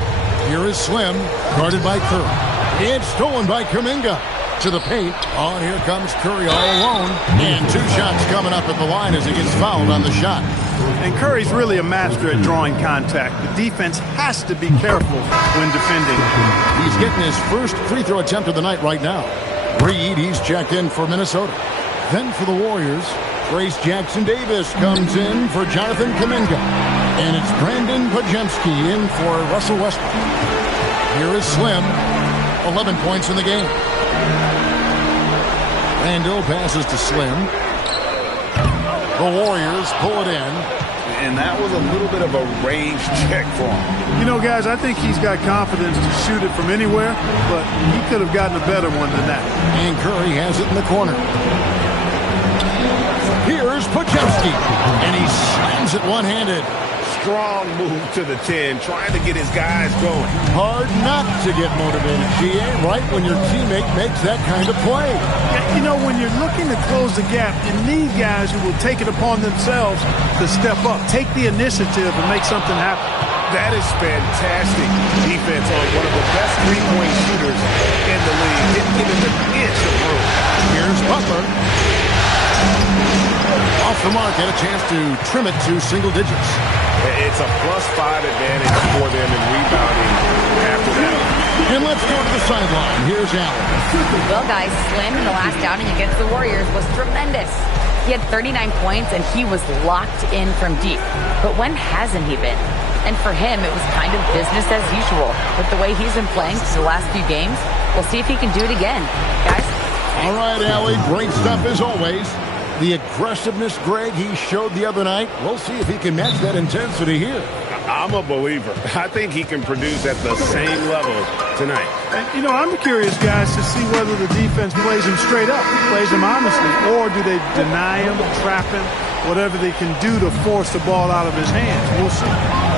Here is Slim, guarded by Curry. It's stolen by Kuminga. To the paint. Oh, here comes Curry all alone. And 2 shots coming up at the line as he gets fouled on the shot. And Curry's really a master at drawing contact. The defense has to be careful when defending. He's getting his first free throw attempt of the night right now. Reed, he's checked in for Minnesota. Then for the Warriors, Grace Jackson-Davis comes in for Jonathan Kuminga. And it's Brandon Podziemski in for Russell Westbrook. Here is Slim. 11 points in the game. Randall passes to Slim. The Warriors pull it in. And that was a little bit of a range check for him. You know, guys, I think he's got confidence to shoot it from anywhere, but he could have gotten a better one than that. And Curry has it in the corner. Here's Podziemski. And he slams it one-handed. Strong move to the 10, trying to get his guys going. Hard not to get motivated, GA, right when your teammate makes that kind of play. You know, when you're looking to close the gap, you need guys who will take it upon themselves to step up, take the initiative, and make something happen. That is fantastic defense on one of the best three-point shooters in the league. Didn't give him an inch of room. Here's Butler. Off the mark, had a chance to trim it to single digits. It's a +5 advantage for them in rebounding after that. And let's go to the sideline. Here's Allen. Well, guys, Slim in the last outing against the Warriors was tremendous. He had 39 points, and he was locked in from deep. But when hasn't he been? And for him, it was kind of business as usual. With the way he's been playing for the last few games, we'll see if he can do it again. Guys? All right, Allie, great stuff as always. The aggressiveness, Greg, he showed the other night. We'll see if he can match that intensity here. I'm a believer. I think he can produce at the same level tonight. And, I'm curious, guys, to see whether the defense plays him straight up, plays him honestly, or do they deny him, trap him, whatever they can do to force the ball out of his hands. We'll see.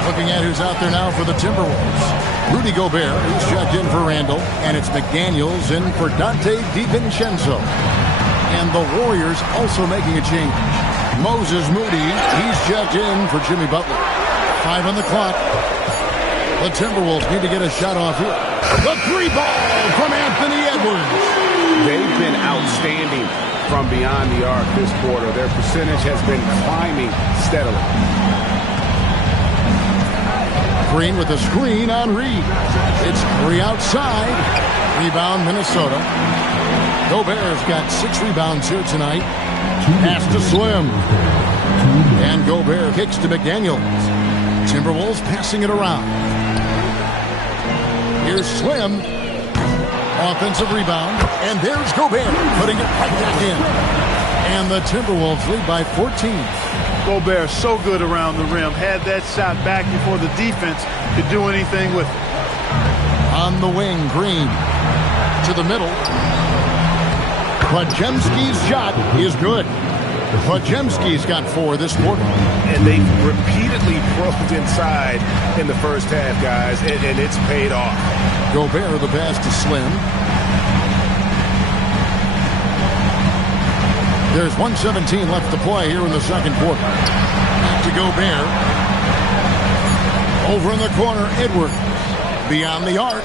Looking at who's out there now for the Timberwolves. Rudy Gobert, who's checked in for Randall, and it's McDaniels in for Dante DiVincenzo. And the Warriors also making a change. Moses Moody, he's checked in for Jimmy Butler. 5 on the clock. The Timberwolves need to get a shot off here. The 3-ball from Anthony Edwards. They've been outstanding from beyond the arc this quarter. Their percentage has been climbing steadily. Green with a screen on Reed. It's 3 outside. Rebound Minnesota. Gobert's got 6 rebounds here tonight. Pass to Slim. And Gobert kicks to McDaniels. Timberwolves passing it around. Here's Slim. Offensive rebound. And there's Gobert putting it right back in. And the Timberwolves lead by 14. Gobert so good around the rim. Had that shot back before the defense could do anything with it. On the wing, Green. To the middle. Podziemski's shot is good. Podziemski's got 4 this quarter. And they've repeatedly probed inside in the first half, guys, and it's paid off. Gobert, the pass to Slim. There's 1:17 left to play here in the second quarter. Back to Gobert. Over in the corner, Edwards. Beyond the arc.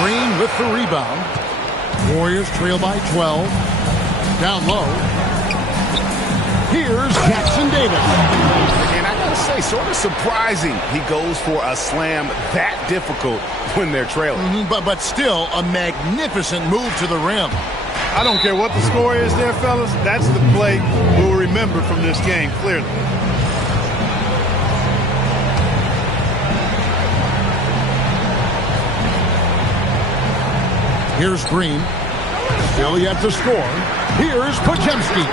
Green with the rebound. Warriors trail by 12. Down low. Here's Jackson Davis. And I gotta say, sort of surprising he goes for a slam that difficult when they're trailing. But still a magnificent move to the rim. I don't care what the score is there, fellas. That's the play we'll remember from this game, clearly. Here's Green. Still yet to score. Here's Podziemski.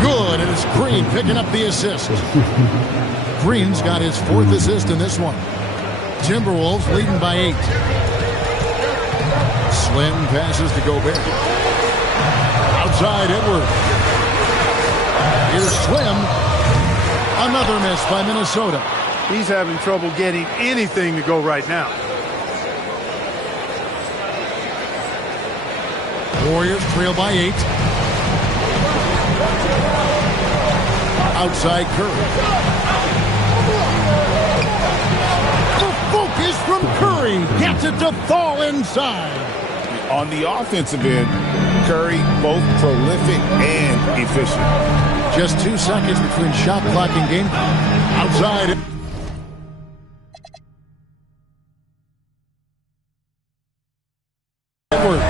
Good, and it's Green picking up the assist. Green's got his 4th assist in this one. Timberwolves leading by 8. Slim passes to Gobert. Outside Edwards. Here's Slim. Another miss by Minnesota. He's having trouble getting anything to go right now. Warriors trail by 8. Outside Curry. The focus from Curry gets it to fall inside. On the offensive end, Curry both prolific and efficient. Just 2 seconds between shot clock and game. Outside. Edwards.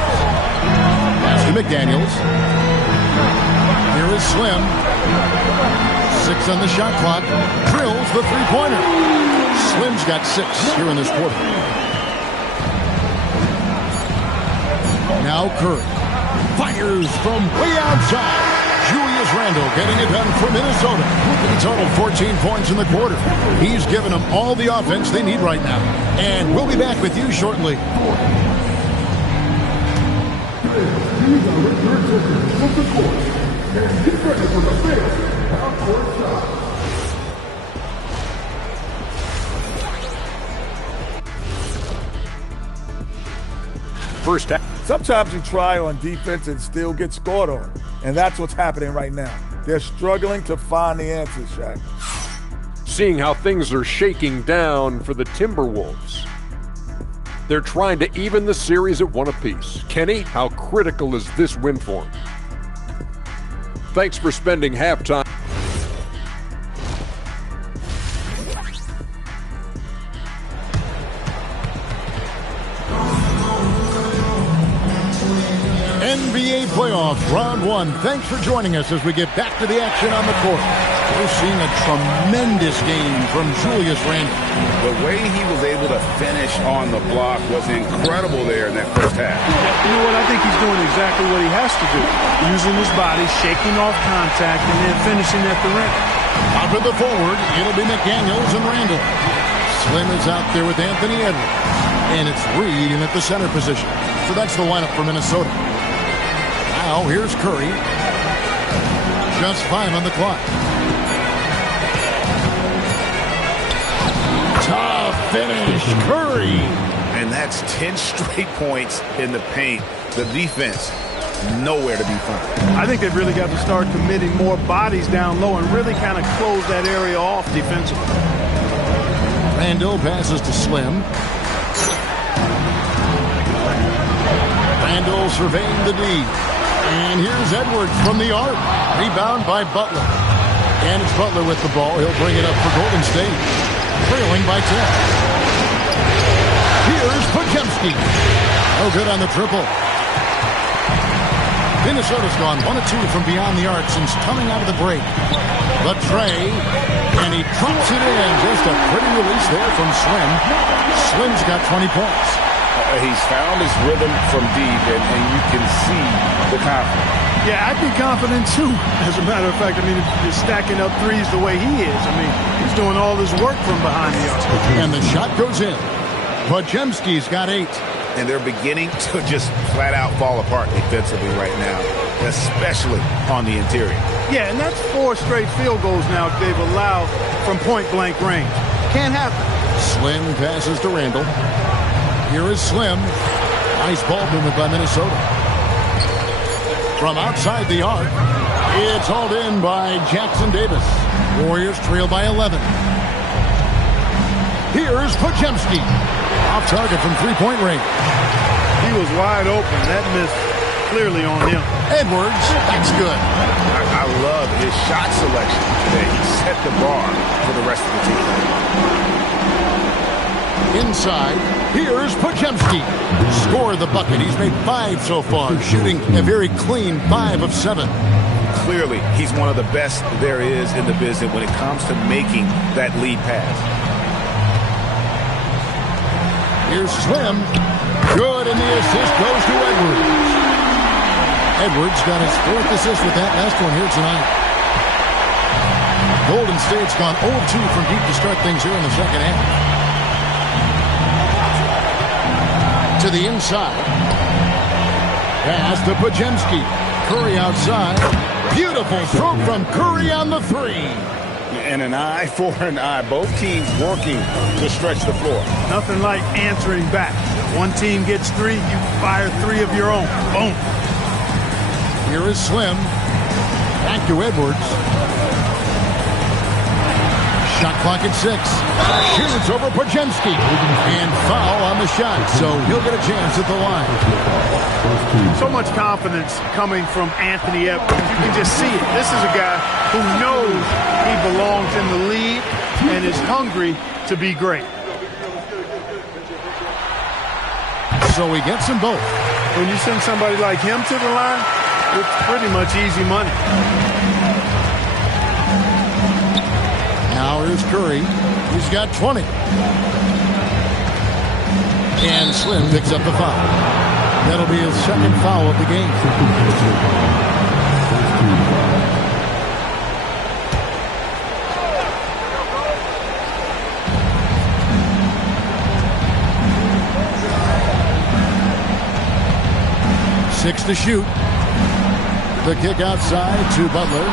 Pass to McDaniels. Here is Slim. 6 on the shot clock. Drills the 3-pointer. Slim's got 6 here in this quarter. Now Curry. Fires from way outside. Julius Randle getting it done for Minnesota. He totaled 14 points in the quarter. He's given them all the offense they need right now. And we'll be back with you shortly. These are return from the court. And get ready for the fifth half-court shot. First half. Sometimes you try on defense and still get scored on. And that's what's happening right now. They're struggling to find the answers, Shaq. Seeing how things are shaking down for the Timberwolves. They're trying to even the series at 1 apiece. Kenny, how critical is this win for them? Thanks for spending halftime. NBA playoffs, round 1. Thanks for joining us as we get back to the action on the court. We're seeing a tremendous game from Julius Randle. The way he was able to finish on the block was incredible there in that first half. You know what? I think he's doing exactly what he has to do. Using his body, shaking off contact, and then finishing at the rim. Out of the forward, it'll be McDaniels and Randle. Slim is out there with Anthony Edwards. And it's Reed in at the center position. So that's the lineup for Minnesota. Now here's Curry. Just 5 on the clock. Tough finish, Curry. And that's 10 straight points in the paint. The defense, nowhere to be found. I think they've really got to start committing more bodies down low and really kind of close that area off defensively. Randle passes to Slim. Randle surveying the D. And here's Edwards from the arc. Rebound by Butler. And it's Butler with the ball. He'll bring it up for Golden State. Trailing by 10. Here's Podziemski. No good on the triple. Minnesota's gone 1 of 2 from beyond the arc since coming out of the break. The tray. And he drops it in. Just a pretty release there from Slim. Slim's got 20 points. He's found his rhythm from deep, and you can see the confidence. Yeah, I'd be confident too, as a matter of fact. I mean, if you're stacking up threes the way he is, I mean, he's doing all this work from behind the arc. And the shot goes in. Podziemski's got 8. And they're beginning to just flat out fall apart defensively right now, especially on the interior. Yeah, and that's 4 straight field goals now they've allowed from point-blank range. Can't happen. Slim passes to Randle. Here is Slim. Nice ball movement by Minnesota. From outside the arc, it's hauled in by Jackson Davis. Warriors trail by 11. Here's Podziemski. Off target from three-point range. He was wide open. That missed clearly on him. Edwards, that's good. I love his shot selection today. He set the bar for the rest of the team. Inside, here's Podziemski. Scored the bucket. He's made 5 so far, shooting a very clean 5 of 7. Clearly, he's one of the best there is in the business when it comes to making that lead pass. Here's Slim. Good, and the assist goes to Edwards. Edwards got his 4th assist with that last one here tonight. Golden State's gone 0-2 from deep to start things here in the second half. To the inside. Pass to Podziemski. Curry outside. Beautiful stroke from Curry on the 3. And an eye for an eye. Both teams working to stretch the floor. Nothing like answering back. One team gets 3, you fire 3 of your own. Boom. Here is Slim. Back to Edwards. Shot clock at 6. Shoots over Podziemski. And foul on the shot, so he'll get a chance at the line. So much confidence coming from Anthony Edwards. You can just see it. This is a guy who knows he belongs in the league and is hungry to be great. So he gets them both. When you send somebody like him to the line, it's pretty much easy money. Now here's Curry. He's got 20. And Slim picks up the foul. That'll be his 2nd foul of the game. Six to shoot. The kick outside to Butler.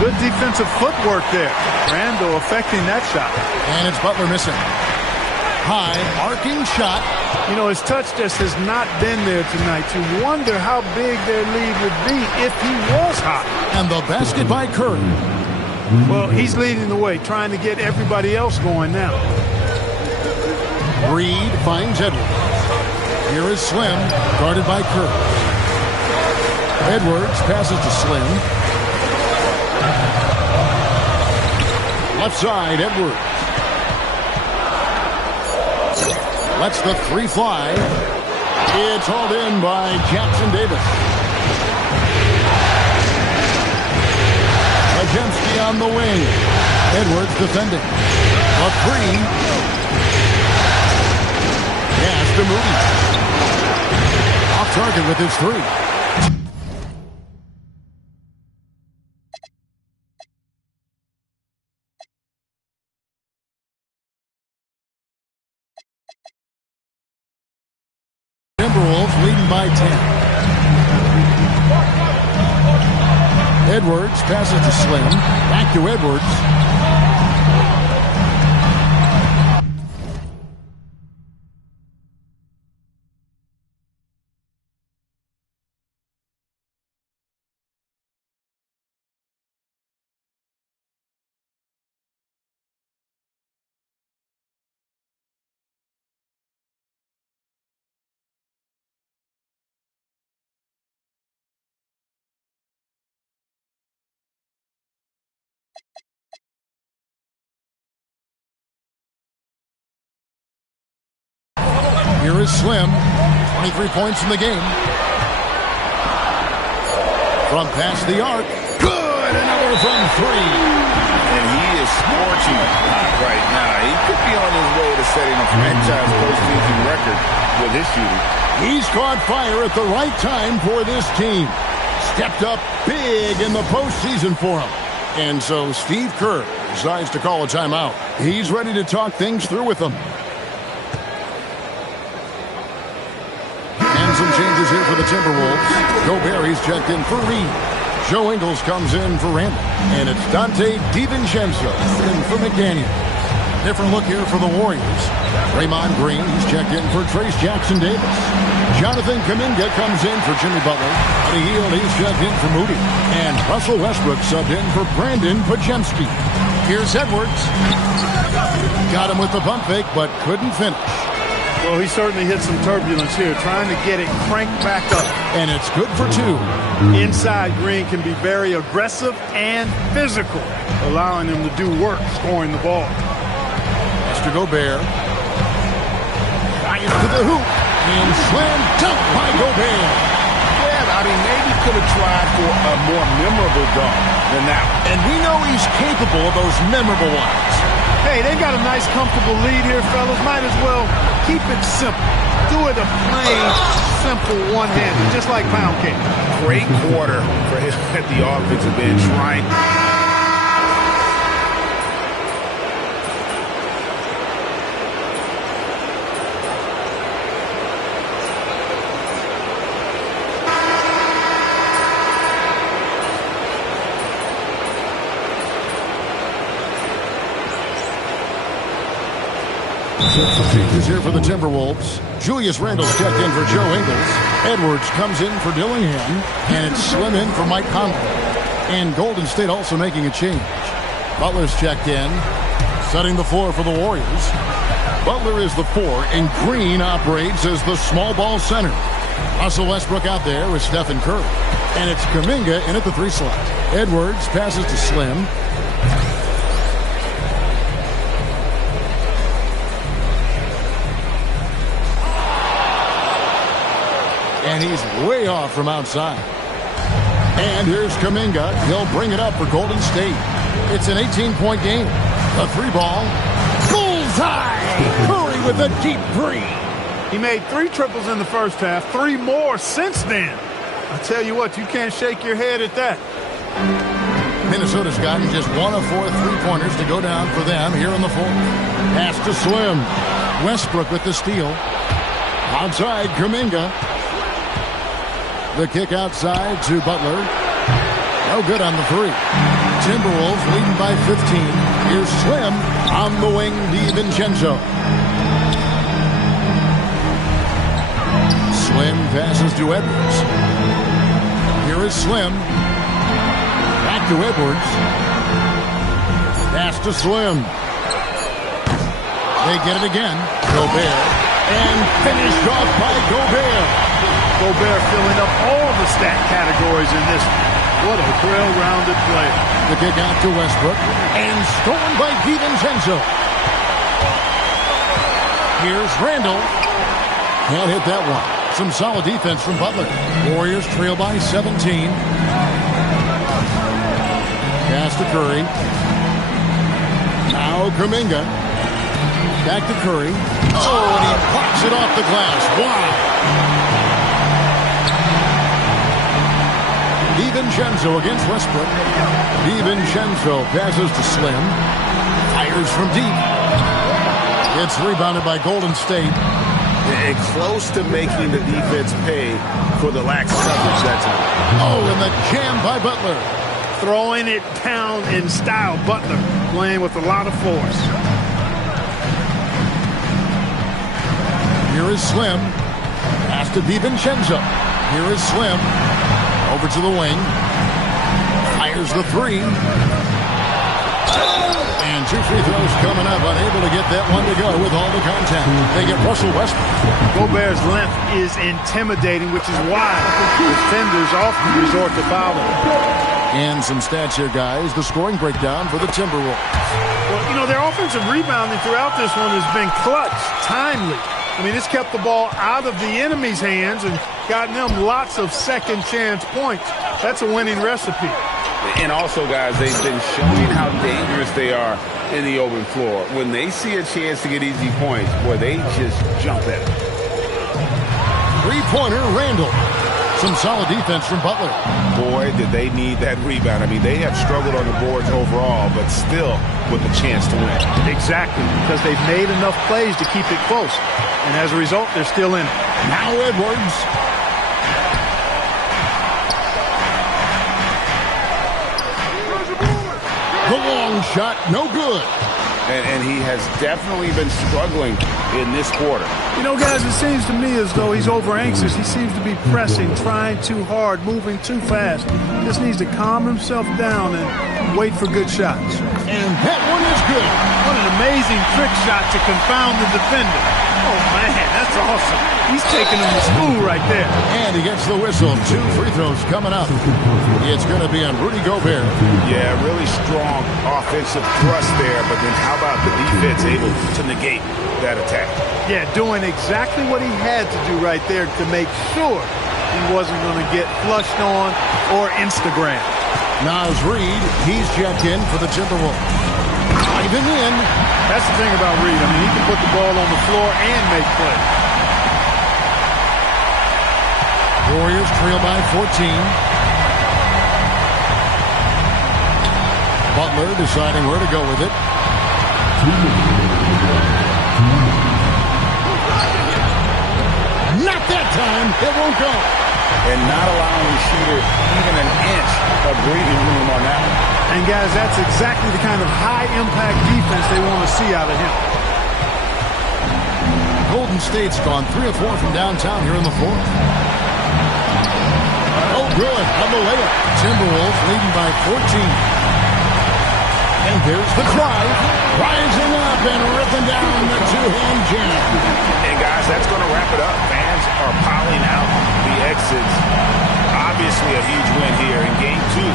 Good defensive footwork there. Randle affecting that shot. And it's Butler missing. High, arcing shot. You know, his touch just has not been there tonight. You wonder how big their lead would be if he was hot. And the basket by Curry. Well, he's leading the way, trying to get everybody else going now. Reed finds Edwards. Here is Slim, guarded by Curry. Edwards passes to Slim. Left side, Edwards. Lets the 3 fly. It's hauled in by Jackson Davis. Podziemski Moody on the wing. Edwards defending. A three. Pass to Moody. Off target with his three. Timberwolves leading by 10. Edwards passes to Slim. Back to Edwards. Here is Slim. 23 points in the game. From past the arc. Good! Another from three. And he is scorching hot right now. He could be on his way to setting a franchise postseason record with his shooting. He's caught fire at the right time for this team. Stepped up big in the postseason for him. And so Steve Kerr decides to call a timeout. He's ready to talk things through with them. Some changes here for the Timberwolves. Gobert, he's checked in for Reed. Joe Ingles comes in for Randall. And it's Dante DiVincenzo in for McDaniel. Different look here for the Warriors. Draymond Green, he's checked in for Trace Jackson Davis. Jonathan Kuminga comes in for Jimmy Butler. Buddy Hield, he's checked in for Moody. And Russell Westbrook subbed in for Brandon Podziemski. Here's Edwards. Got him with the pump fake, but couldn't finish. Well, he certainly hit some turbulence here, trying to get it cranked back up. And it's good for two. Inside, Green can be very aggressive and physical, allowing him to do work scoring the ball. Mr. Gobert. Drives to the hoop. And slam dunk by Gobert. Yeah, I mean, maybe could have tried for a more memorable dunk than that one. And we know he's capable of those memorable ones. Hey, they got a nice, comfortable lead here, fellas. Might as well keep it simple. Do it a plain, simple one-handed, just like pound cake. Great quarter for him at the offensive end, trying. Changes here for the Timberwolves. Julius Randle's checked in for Joe Ingles. Edwards comes in for Dillingham. And it's Slim in for Mike Conley. And Golden State also making a change. Butler's checked in, setting the floor for the Warriors. Butler is the 4, and Green operates as the small ball center. Russell Westbrook out there with Stephen Curry. And it's Kuminga in at the 3 slot. Edwards passes to Slim. And he's way off from outside. And here's Kuminga. He'll bring it up for Golden State. It's an 18-point game. A 3-ball. Bullseye! Curry with a deep 3. He made 3 triples in the first half, 3 more since then. I tell you what, you can't shake your head at that. Minnesota's gotten just 1 of 4 3-pointers to go down for them here in the 4th. Pass to Slim. Westbrook with the steal. Outside, Kuminga. The kick outside to Butler. No good on the 3. Timberwolves leading by 15. Here's Slim on the wing, DiVincenzo. Slim passes to Edwards. Here is Slim. Back to Edwards. Pass to Slim. They get it again. Gobert. And finished off by Gobert. Gobert filling up all the stat categories in this one. What a well-rounded player. The kick out to Westbrook. And stolen by DiVincenzo. Here's Randall. Can't hit that one. Some solid defense from Butler. Warriors trail by 17. Pass to Curry. Now Kuminga. Back to Curry. Oh, and he pops it off the glass. Wow. DiVincenzo against Westbrook. DiVincenzo passes to Slim. Fires from deep. It's rebounded by Golden State. And close to making the defense pay for the lax coverage that time. Oh, and the jam by Butler. Throwing it down in style. Butler playing with a lot of force. Here is Slim. Pass to DiVincenzo. Here is Slim. Over to the wing. Fires the three. And 2 free throws coming up. Unable to get that one to go with all the contact. They get Russell Westbrook. Gobert's length is intimidating, which is why defenders often resort to fouling. And some stats here, guys. The scoring breakdown for the Timberwolves. Well, you know, their offensive rebounding throughout this one has been clutch, timely. I mean, it's kept the ball out of the enemy's hands and gotten them lots of second chance points. That's a winning recipe. And also, guys, they've been showing how dangerous they are in the open floor. When they see a chance to get easy points, boy, they just jump at it. Three-pointer, Randall. Some solid defense from Butler. Boy, did they need that rebound. I mean, they have struggled on the boards overall, but still with a chance to win. Exactly, because they've made enough plays to keep it close. And as a result, they're still in it. Now Edwards. The long shot, no good. And he has definitely been struggling in this quarter. You know, guys, it seems to me as though he's over-anxious. He seems to be pressing, trying too hard, moving too fast. He just needs to calm himself down and wait for good shots. And that one is good. What an amazing trick shot to confound the defender. Oh, man, that's awesome. He's taking him to school right there. And he gets the whistle. 2 free throws coming up. It's going to be on Rudy Gobert. Yeah, really strong offensive thrust there, but then how about the defense able to negate that attack? Yeah, doing exactly what he had to do right there to make sure he wasn't going to get flushed on or Instagram. Naz Reid, he's checked in for the Timberwolves. Driving in. That's the thing about Reid. I mean, he can put the ball on the floor and make plays. Warriors trail by 14. Butler deciding where to go with it. Not that time. It won't go. And not allowing the shooter even an inch of breathing room on that one. And, guys, that's exactly the kind of high-impact defense they want to see out of him. Golden State's gone 3 of 4 from downtown here in the fourth. Oh, good. On the layup. Timberwolves leading by 14. And there's the drive. Rising up and ripping down the two-hand jam. And, guys, that's going to wrap it up. Fans are piling out the exits. Obviously a huge win here in Game 2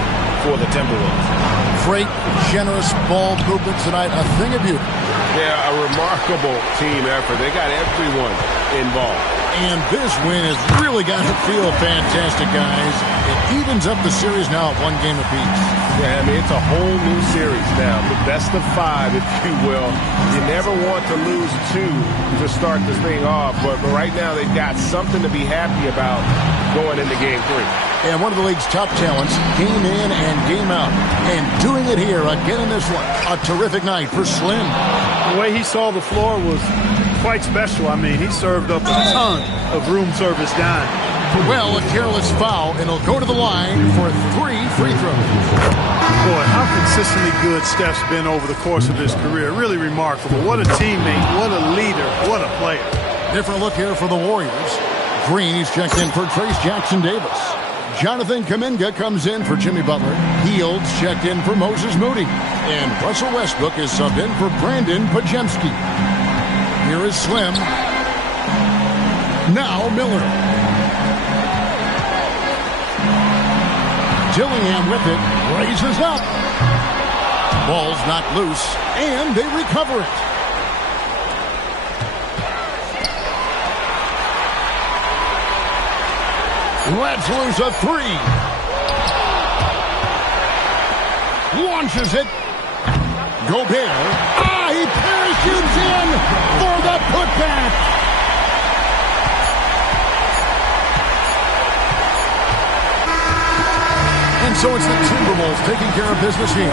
for the Timberwolves. Great, generous ball movement tonight. A thing of beauty. Yeah, a remarkable team effort. They got everyone involved. And this win has really got to feel fantastic, guys. It evens up the series now at 1 game apiece. Yeah, I mean, it's a whole new series now. The best of 5, if you will. You never want to lose 2 to start this thing off, but right now they've got something to be happy about going into Game 3. And one of the league's top talents, game in and game out. And doing it here again in this one. A terrific night for Slim. The way he saw the floor was quite special. I mean, he served up a ton of room service dime. Well, a careless foul, and he'll go to the line for 3 free throws. Boy, how consistently good Steph's been over the course of his career. Really remarkable. What a teammate, what a leader, what a player. Different look here for the Warriors. Green, he's checked in for Trace Jackson-Davis. Jonathan Kuminga comes in for Jimmy Butler. Fields checked in for Moses Moody. And Russell Westbrook is subbed in for Brandon Pajemski. Here is Slim. Now Miller. Dillingham with it. Raises up. Ball's not loose. And they recover it. Let's lose a 3. launches it. Gobert. He parachutes in for the putback. And so it's the Timberwolves taking care of business here.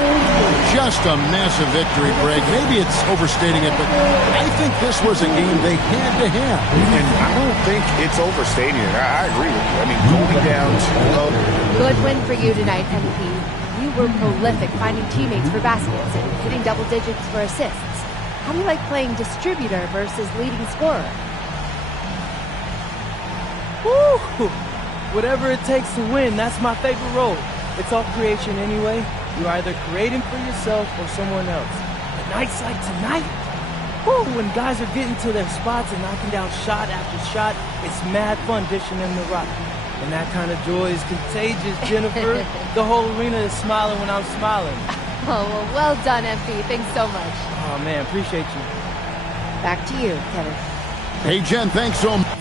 Just a massive victory, Greg. Maybe it's overstating it, but I think this was a game they had to have. And I don't think it's overstating it. I agree with you. I mean, going down 2-0. Good win for you tonight, MVP. You were prolific finding teammates for baskets and hitting double digits for assists. How do you like playing distributor versus leading scorer? Woo! Whatever it takes to win, that's my favorite role. It's all creation anyway. You're either creating for yourself or someone else. But nights like tonight, woo, when guys are getting to their spots and knocking down shot after shot, it's mad fun dishing in the rock. And that kind of joy is contagious, Jennifer. The whole arena is smiling when I'm smiling. Oh, well done, MP. Thanks so much. Oh, man, appreciate you. Back to you, Kevin. Hey, Jen, thanks so much.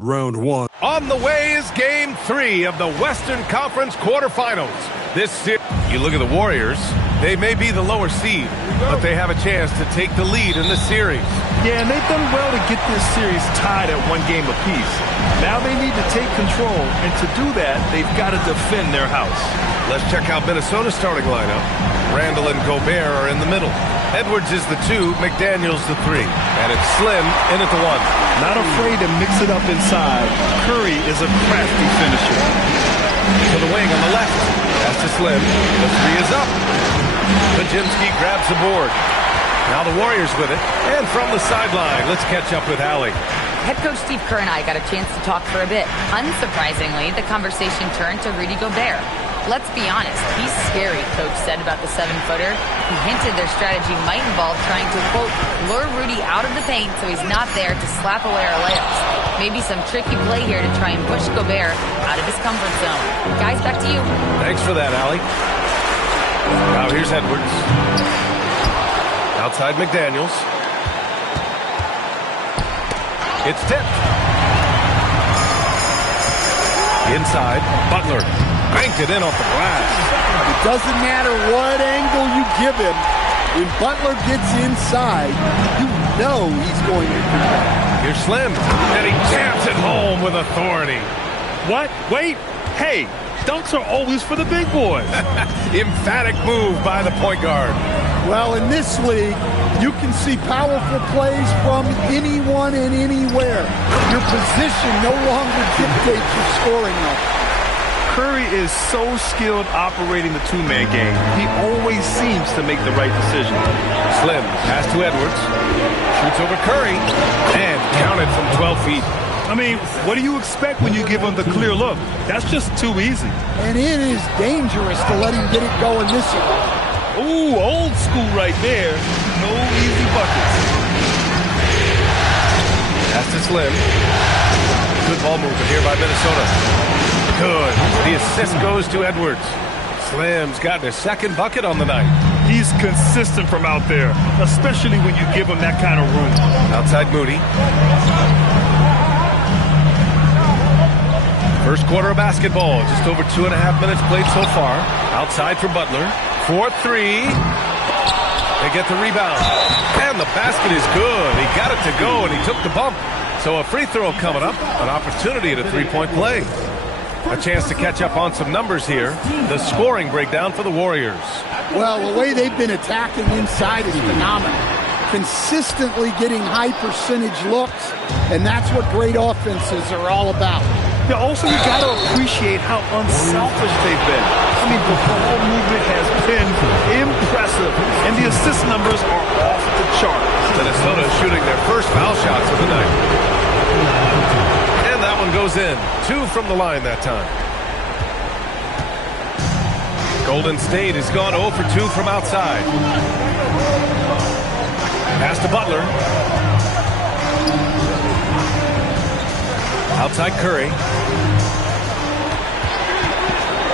Round one. On the way is Game 3 of the Western Conference quarterfinals. You look at the Warriors, they may be the lower seed, but they have a chance to take the lead in the series. Yeah, and they've done well to get this series tied at 1 game apiece. Now they need to take control, and to do that, they've got to defend their house. Let's check out Minnesota's starting lineup. Randall and Gobert are in the middle. Edwards is the 2, McDaniels the 3, and it's Slim in at the 1. Not afraid to mix it up inside. Curry is a crafty finisher. To the wing on the left. Pass to Slim. The 3 is up. Pajimski grabs the board. Now the Warriors with it. And from the sideline, let's catch up with Allie. Head coach Steve Kerr and I got a chance to talk for a bit. Unsurprisingly, the conversation turned to Rudy Gobert. Let's be honest, he's scary, Coach said about the 7-footer. He hinted their strategy might involve trying to, quote, lure Rudy out of the paint so he's not there to slap away our layups. Maybe some tricky play here to try and push Gobert out of his comfort zone. Guys, back to you. Thanks for that, Allie. Now here's Edwards. Outside McDaniels. It's tipped. Inside, Butler banked it in off the glass. It doesn't matter what angle you give him. When Butler gets inside, you know he's going to convert. Here's Slim, and he jams it home with authority. What? Wait. Hey, dunks are always for the big boys. Emphatic move by the point guard. Well, in this league, you can see powerful plays from anyone and anywhere. Your position no longer dictates your scoring level. Curry is so skilled operating the two-man game. He always seems to make the right decision. Slim, pass to Edwards. Shoots over Curry, and counted from 12 feet. I mean, what do you expect when you give him the clear look? That's just too easy. And it is dangerous to let him get it going this way. Ooh, old school right there. No easy buckets. Pass to Slim. Good ball movement here by Minnesota. Good. The assist goes to Edwards. Slim's gotten his second bucket on the night. He's consistent from out there, especially when you give him that kind of room. Outside Moody. First quarter of basketball. Just over 2.5 minutes played so far. Outside for Butler. 4-3. They get the rebound. And the basket is good. He got it to go, and he took the bump. So a free throw coming up. An opportunity at a three-point play. A chance to catch up on some numbers here. The scoring breakdown for the Warriors. Well, the way they've been attacking inside is phenomenal. Consistently getting high percentage looks, and that's what great offenses are all about. Yeah, also, you got to appreciate how unselfish they've been. I mean, the ball movement has been impressive, and the assist numbers are off the chart. Minnesota shooting their first foul shots of the night. And that one goes in. 2 from the line that time. Golden State has gone 0 for 2 from outside. Pass to Butler. Outside Curry.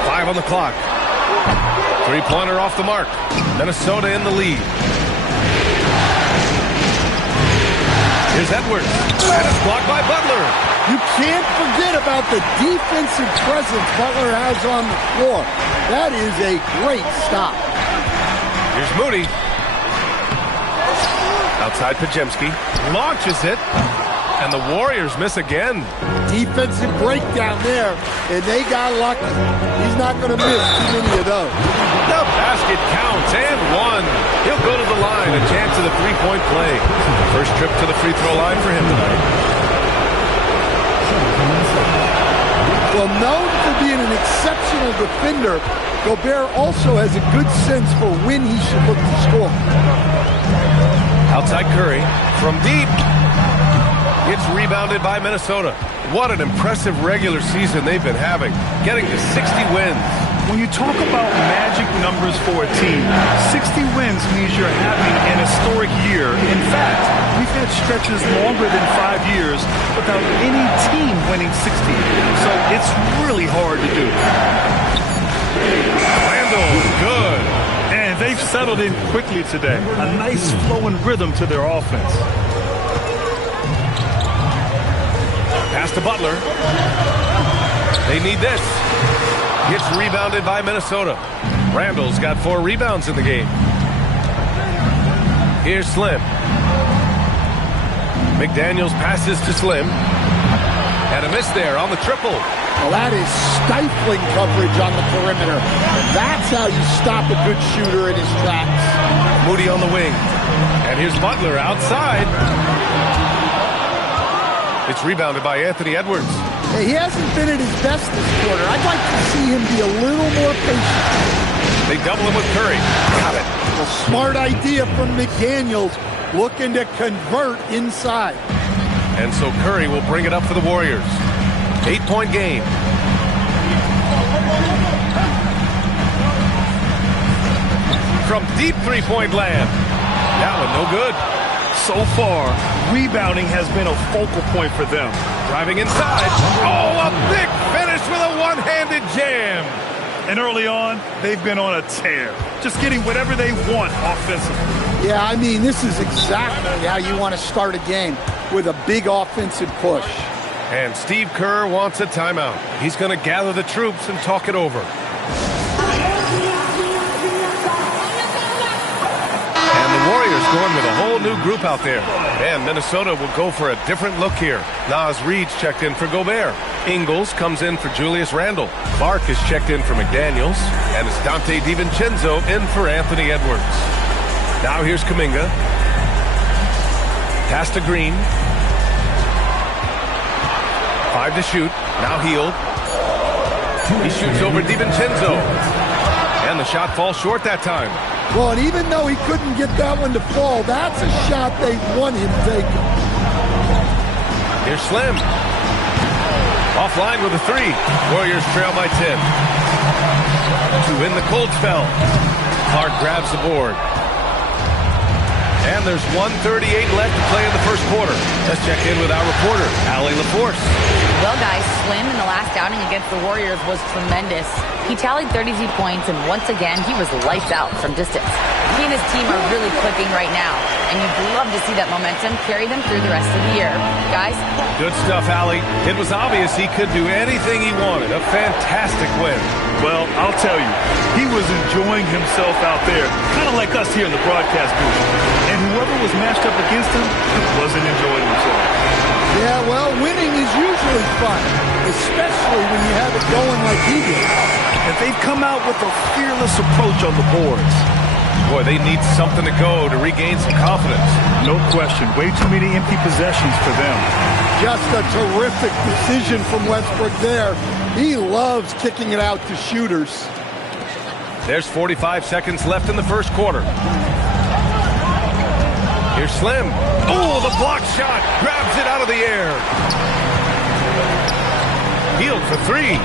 5 on the clock. Three-pointer off the mark. Minnesota in the lead. Here's Edwards. And it's blocked by Butler. You can't forget about the defensive presence Butler has on the floor. That is a great stop. Here's Moody. Outside Pajemski. Launches it. And the Warriors miss again. Defensive breakdown there, and they got lucky. He's not going to miss too many of those. The basket counts, and one. He'll go to the line, a chance of the three-point play. First trip to the free throw line for him tonight. Well, known for being an exceptional defender, Gobert also has a good sense for when he should look to score. Outside Curry from deep. It's rebounded by Minnesota. What an impressive regular season they've been having, getting to 60 wins. When you talk about magic numbers for a team, 60 wins means you're having an historic year. In fact, we've had stretches longer than 5 years without any team winning 60. So it's really hard to do. Randall, good. And they've settled in quickly today. A nice flowing rhythm to their offense. Pass to Butler. They need this. Gets rebounded by Minnesota. Randall's got 4 rebounds in the game. Here's Slim. McDaniels passes to Slim. And a miss there on the triple. Well, that is stifling coverage on the perimeter. That's how you stop a good shooter in his tracks. Moody on the wing. And here's Butler outside. It's rebounded by Anthony Edwards. Hey, he hasn't been at his best this quarter. I'd like to see him be a little more patient. They double him with Curry. Got it. A smart idea from McDaniels, looking to convert inside. And so Curry will bring it up for the Warriors. 8-point game. from deep three-point land. That one no good. So far, rebounding has been a focal point for them. Driving inside. Oh, a big finish with a one-handed jam. And early on, they've been on a tear. Just getting whatever they want offensively. Yeah, I mean, this is exactly how you want to start a game, with a big offensive push. And Steve Kerr wants a timeout. He's going to gather the troops and talk it over. And the Warriors going with a whole new group out there. And Minnesota will go for a different look here. Naz Reid's checked in for Gobert. Ingles comes in for Julius Randle. Clark is checked in for McDaniels. And it's Dante DiVincenzo in for Anthony Edwards. Now here's Kuminga. Pass to Green. 5 to shoot. Now Hield. He shoots over DiVincenzo. And the shot falls short that time. Well, and even though he couldn't get that one to fall, that's a shot they want him taking. Here's Slim. Offline with a three. Warriors trail by 10. To win the cold spell. Clark grabs the board. And there's 1:38 left to play in the first quarter. Let's check in with our reporter, Allie LaForce. Well, guys, Slim in the last outing against the Warriors was tremendous. He tallied 32 points, and once again, he was lights out from distance. He and his team are really clicking right now, and you'd love to see that momentum carry them through the rest of the year. Guys? Good stuff, Allie. It was obvious he could do anything he wanted. A fantastic win. Well, I'll tell you, he was enjoying himself out there, kind of like us here in the broadcast booth. And whoever was matched up against him wasn't enjoying himself. Yeah, well, winning is usually fun, especially when you have it going like he did. And they've come out with a fearless approach on the boards. Boy, they need something to go to regain some confidence. No question. Way too many empty possessions for them. Just a terrific decision from Westbrook there. He loves kicking it out to shooters. There's 45 seconds left in the first quarter. Here's Slim. Oh, the block shot. Grabs it out of the air. Hield for three.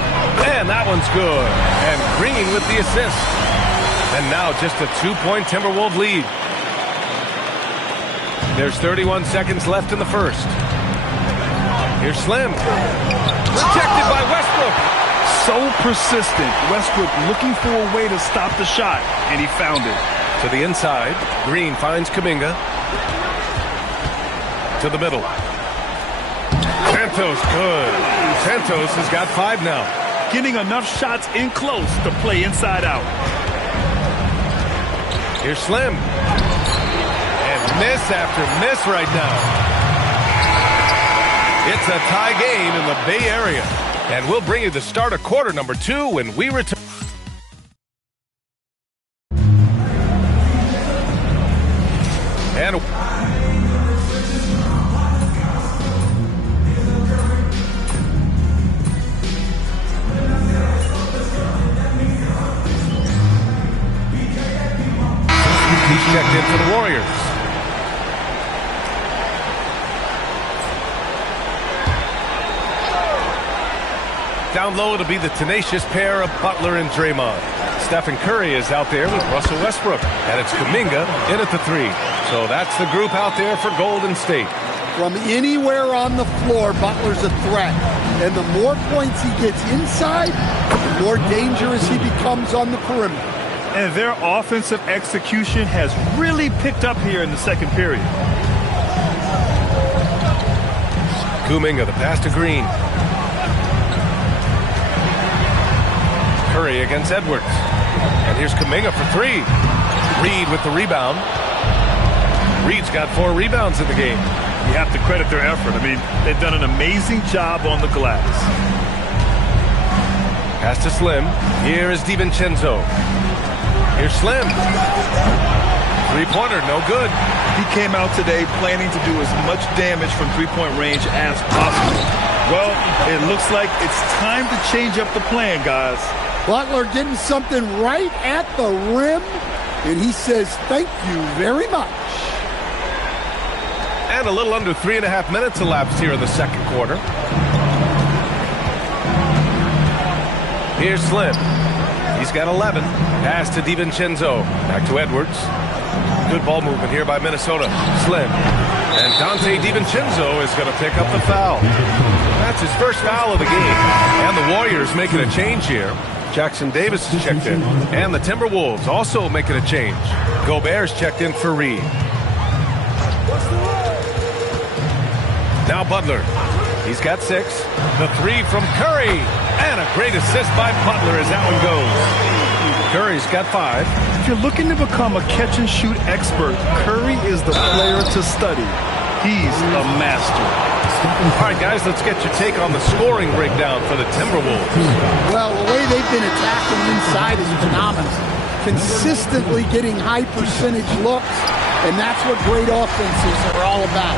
And that one's good. And Green with the assist. And now just a 2-point Timberwolves lead. There's 31 seconds left in the first. Here's Slim. Rejected by Westbrook. So persistent. Westbrook looking for a way to stop the shot, and he found it. To the inside. Green finds Kuminga. To the middle. Santos, good. Santos has got 5 now. Getting enough shots in close to play inside out. Here's Slim. And miss after miss right now. It's a tie game in the Bay Area. And we'll bring you the start of quarter number 2 when we return. And he's checked in for the Warriors. Down low, it'll be the tenacious pair of Butler and Draymond. Stephen Curry is out there with Russell Westbrook. And it's Kuminga in at the 3. So that's the group out there for Golden State. From anywhere on the floor, Butler's a threat. And the more points he gets inside, the more dangerous he becomes on the perimeter. And their offensive execution has really picked up here in the second period. Kuminga, the pass to Green. Curry against Edwards. And here's Kuminga for 3. Reid with the rebound. Reid's got 4 rebounds in the game. You have to credit their effort. I mean, they've done an amazing job on the glass. Pass to Slim. Here is DiVincenzo. Here's Slim. Three-pointer, no good. He came out today planning to do as much damage from three-point range as possible. Well, it looks like it's time to change up the plan, guys. Butler getting something right at the rim, and he says thank you very much. And a little under 3.5 minutes elapsed here in the second quarter. Here's Slim. He's got 11. Pass to DiVincenzo. Back to Edwards. Good ball movement here by Minnesota. Slim. And Dante DiVincenzo is going to pick up the foul. That's his first foul of the game. And the Warriors making a change here. Jackson Davis is checked in. And the Timberwolves also making a change. Gobert's checked in for Reed. Now Butler. He's got 6. The 3 from Curry. And a great assist by Butler as that one goes. Curry's got 5. If you're looking to become a catch-and-shoot expert, Curry is the player to study. He's a master. All right, guys, let's get your take on the scoring breakdown for the Timberwolves. Well, the way they've been attacking inside is phenomenal. Consistently getting high percentage looks, and that's what great offenses are all about.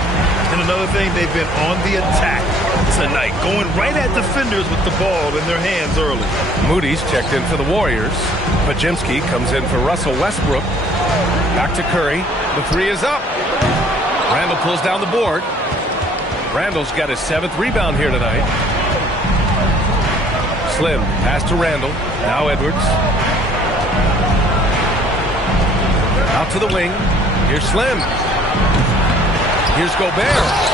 And another thing, they've been on the attack tonight, going right at defenders with the ball in their hands early. Moody's checked in for the Warriors. Pajimski comes in for Russell Westbrook. Back to Curry. The 3 is up. Randall pulls down the board. Randall's got his 7th rebound here tonight. Slim, pass to Randall. Now Edwards. Out to the wing. Here's Slim. Here's Gobert.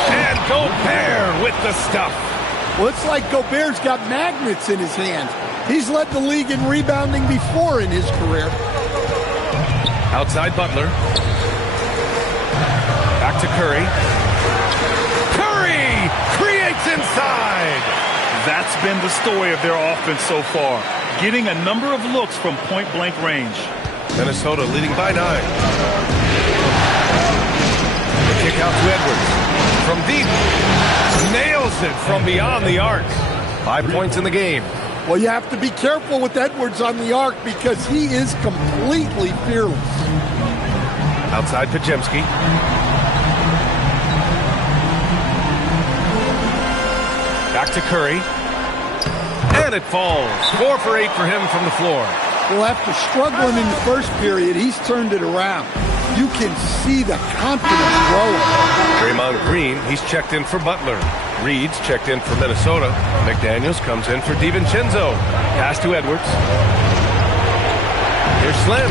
And Gobert with the stuff. Well, it's like Gobert's got magnets in his hands. He's led the league in rebounding before in his career. Outside Butler. Back to Curry. Curry creates inside. That's been the story of their offense so far, getting a number of looks from point-blank range. Minnesota leading by 9. The kick out to Edwards. From deep. Nails it from beyond the arc. 5 points in the game. Well, you have to be careful with Edwards on the arc because he is completely fearless. Outside Pajemski. Back to Curry. And it falls. 4 for 8 for him from the floor. Well, after struggling in the first period, he's turned it around. You can see the confidence growing. Draymond Green, he's checked in for Butler. Reed's checked in for Minnesota. McDaniels comes in for DiVincenzo. Pass to Edwards. Here's Slim.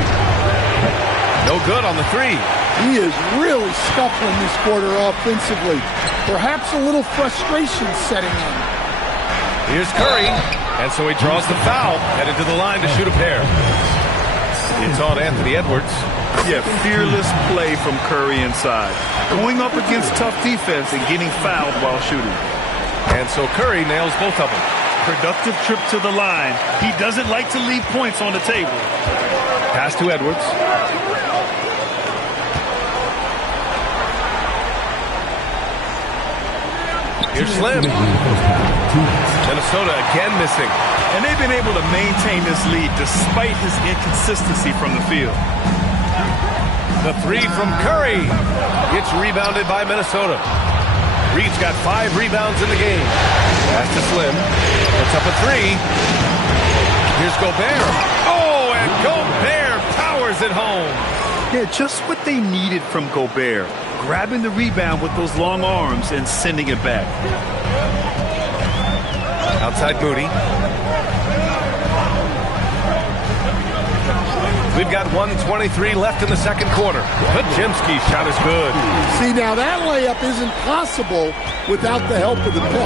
No good on the 3. He is really scuffling this quarter offensively. Perhaps a little frustration setting in. Here's Curry. And so he draws the foul, headed to the line to shoot a pair. It's on Anthony Edwards. Yeah, fearless play from Curry inside. Going up against tough defense and getting fouled while shooting. And so Curry nails both of them. Productive trip to the line. He doesn't like to leave points on the table. Pass to Edwards. Here's Slim. Minnesota again missing. And they've been able to maintain this lead despite his inconsistency from the field. The 3 from Curry gets rebounded by Minnesota. Reed's got 5 rebounds in the game. Pass to Slim. Puts up a 3. Here's Gobert. Oh, and Gobert powers it home. Yeah, just what they needed from Gobert. Grabbing the rebound with those long arms and sending it back. Outside Moody. We've got 1:23 left in the second quarter. Pajemski's shot is good. See, now that layup isn't possible without the help of the pick.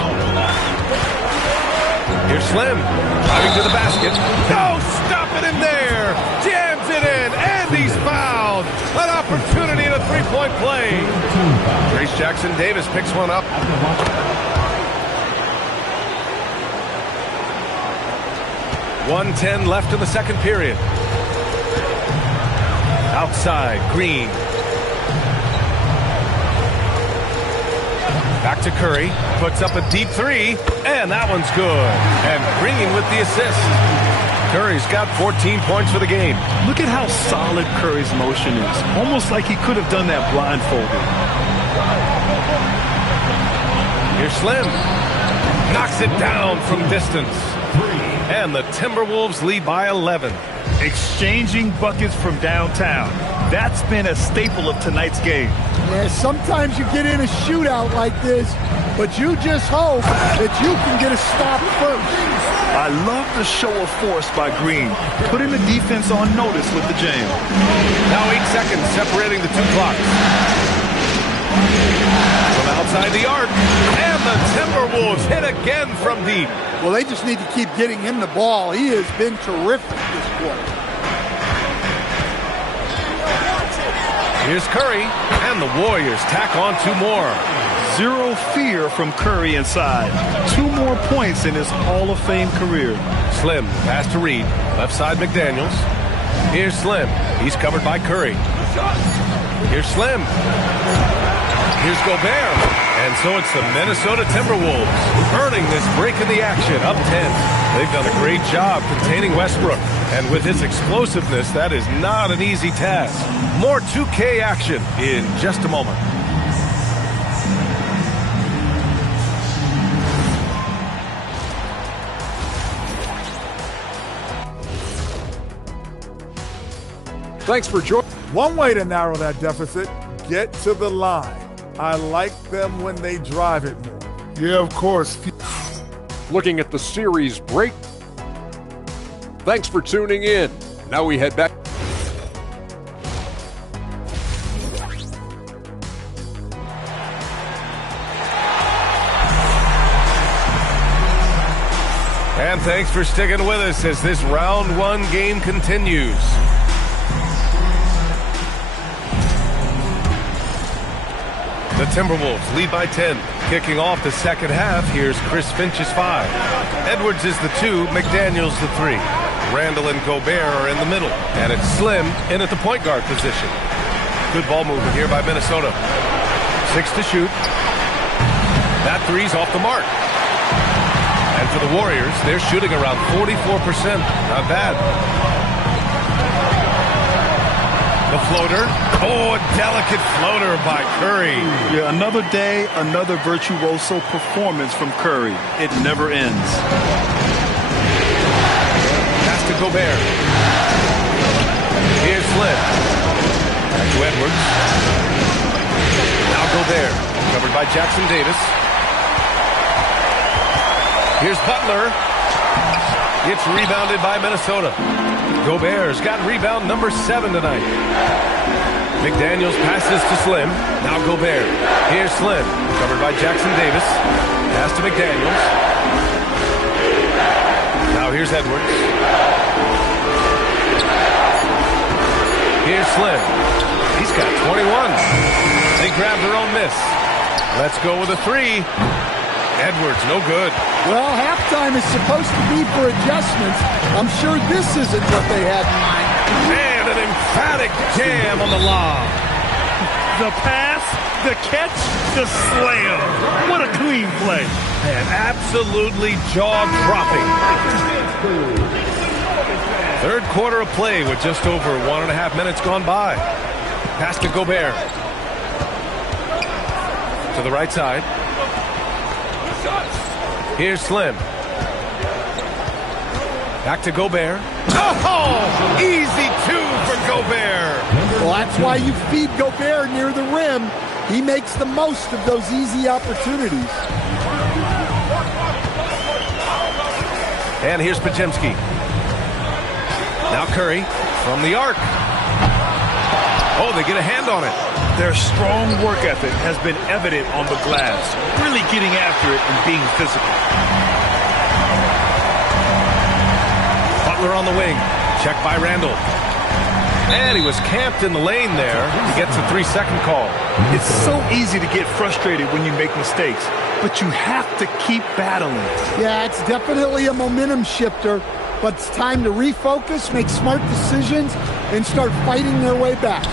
Here's Slim. Driving to the basket. No, stopping him there. Jams it in, and he's fouled. An opportunity in a three-point play. Trace Jackson Davis picks one up. .110 left in the second period. Outside, Green. Back to Curry. Puts up a deep 3, and that one's good. And Green with the assist. Curry's got 14 points for the game. Look at how solid Curry's motion is. Almost like he could have done that blindfolded. Here's Slim. Knocks it down from distance. And the Timberwolves lead by 11. Exchanging buckets from downtown. That's been a staple of tonight's game. Yeah, sometimes you get in a shootout like this, but you just hope that you can get a stop first. I love the show of force by Green, putting the defense on notice with the jam. Now 8 seconds separating the two clocks. From outside the arc, and the Timberwolves hit again from deep. Well, they just need to keep getting him the ball. He has been terrific this quarter. Here's Curry, and the Warriors tack on 2 more. Zero fear from Curry inside. 2 more points in his Hall of Fame career. Slim, pass to Reed. Left side, McDaniels. Here's Slim. He's covered by Curry. Here's Slim. Here's Gobert. And so it's the Minnesota Timberwolves earning this break in the action, up 10. They've done a great job containing Westbrook. And with his explosiveness, that is not an easy task. More 2K action in just a moment. Thanks for joining. One way to narrow that deficit, get to the line. I like them when they drive it more. Yeah, of course. Looking at the series break. Thanks for tuning in. Now we head back. And thanks for sticking with us as this round 1 game continues. The Timberwolves lead by 10. Kicking off the second half, here's Chris Finch's 5. Edwards is the 2, McDaniels the 3. Randall and Gobert are in the middle. And it's Slim in at the point guard position. Good ball movement here by Minnesota. 6 to shoot. That 3's off the mark. And for the Warriors, they're shooting around 44%. Not bad. The floater. Oh, a delicate floater by Curry. Yeah, another day, another virtuoso performance from Curry. It never ends. Pass to Gobert. Here's Slim. Back to Edwards. Now Gobert. Covered by Jackson Davis. Here's Butler. It's rebounded by Minnesota. Gobert's got rebound number 7 tonight. McDaniels passes to Slim. Now Gobert. Here's Slim. Covered by Jackson Davis. Pass to McDaniels. Now here's Edwards. Here's Slim. He's got 21. They grabbed their own miss. Let's go with a 3. Edwards, no good. Well, halftime is supposed to be for adjustments. I'm sure this isn't what they had in mind. And an emphatic jam on the lob. The pass, the catch, the slam. What a clean play. And absolutely jaw-dropping. Third quarter of play with just over 1.5 minutes gone by. Pass to Gobert. To the right side. Here's Slim. Back to Gobert. Oh, easy 2 for Gobert. Well, that's why you feed Gobert near the rim. He makes the most of those easy opportunities. And here's Podziemski. Now Curry from the arc. Oh, they get a hand on it. Their strong work ethic has been evident on the glass, really getting after it and being physical. Butler on the wing. Check by Randall. And he was camped in the lane there. He gets a 3-second call. It's so easy to get frustrated when you make mistakes, but you have to keep battling. Yeah, it's definitely a momentum shifter, but it's time to refocus, make smart decisions, and start fighting their way back.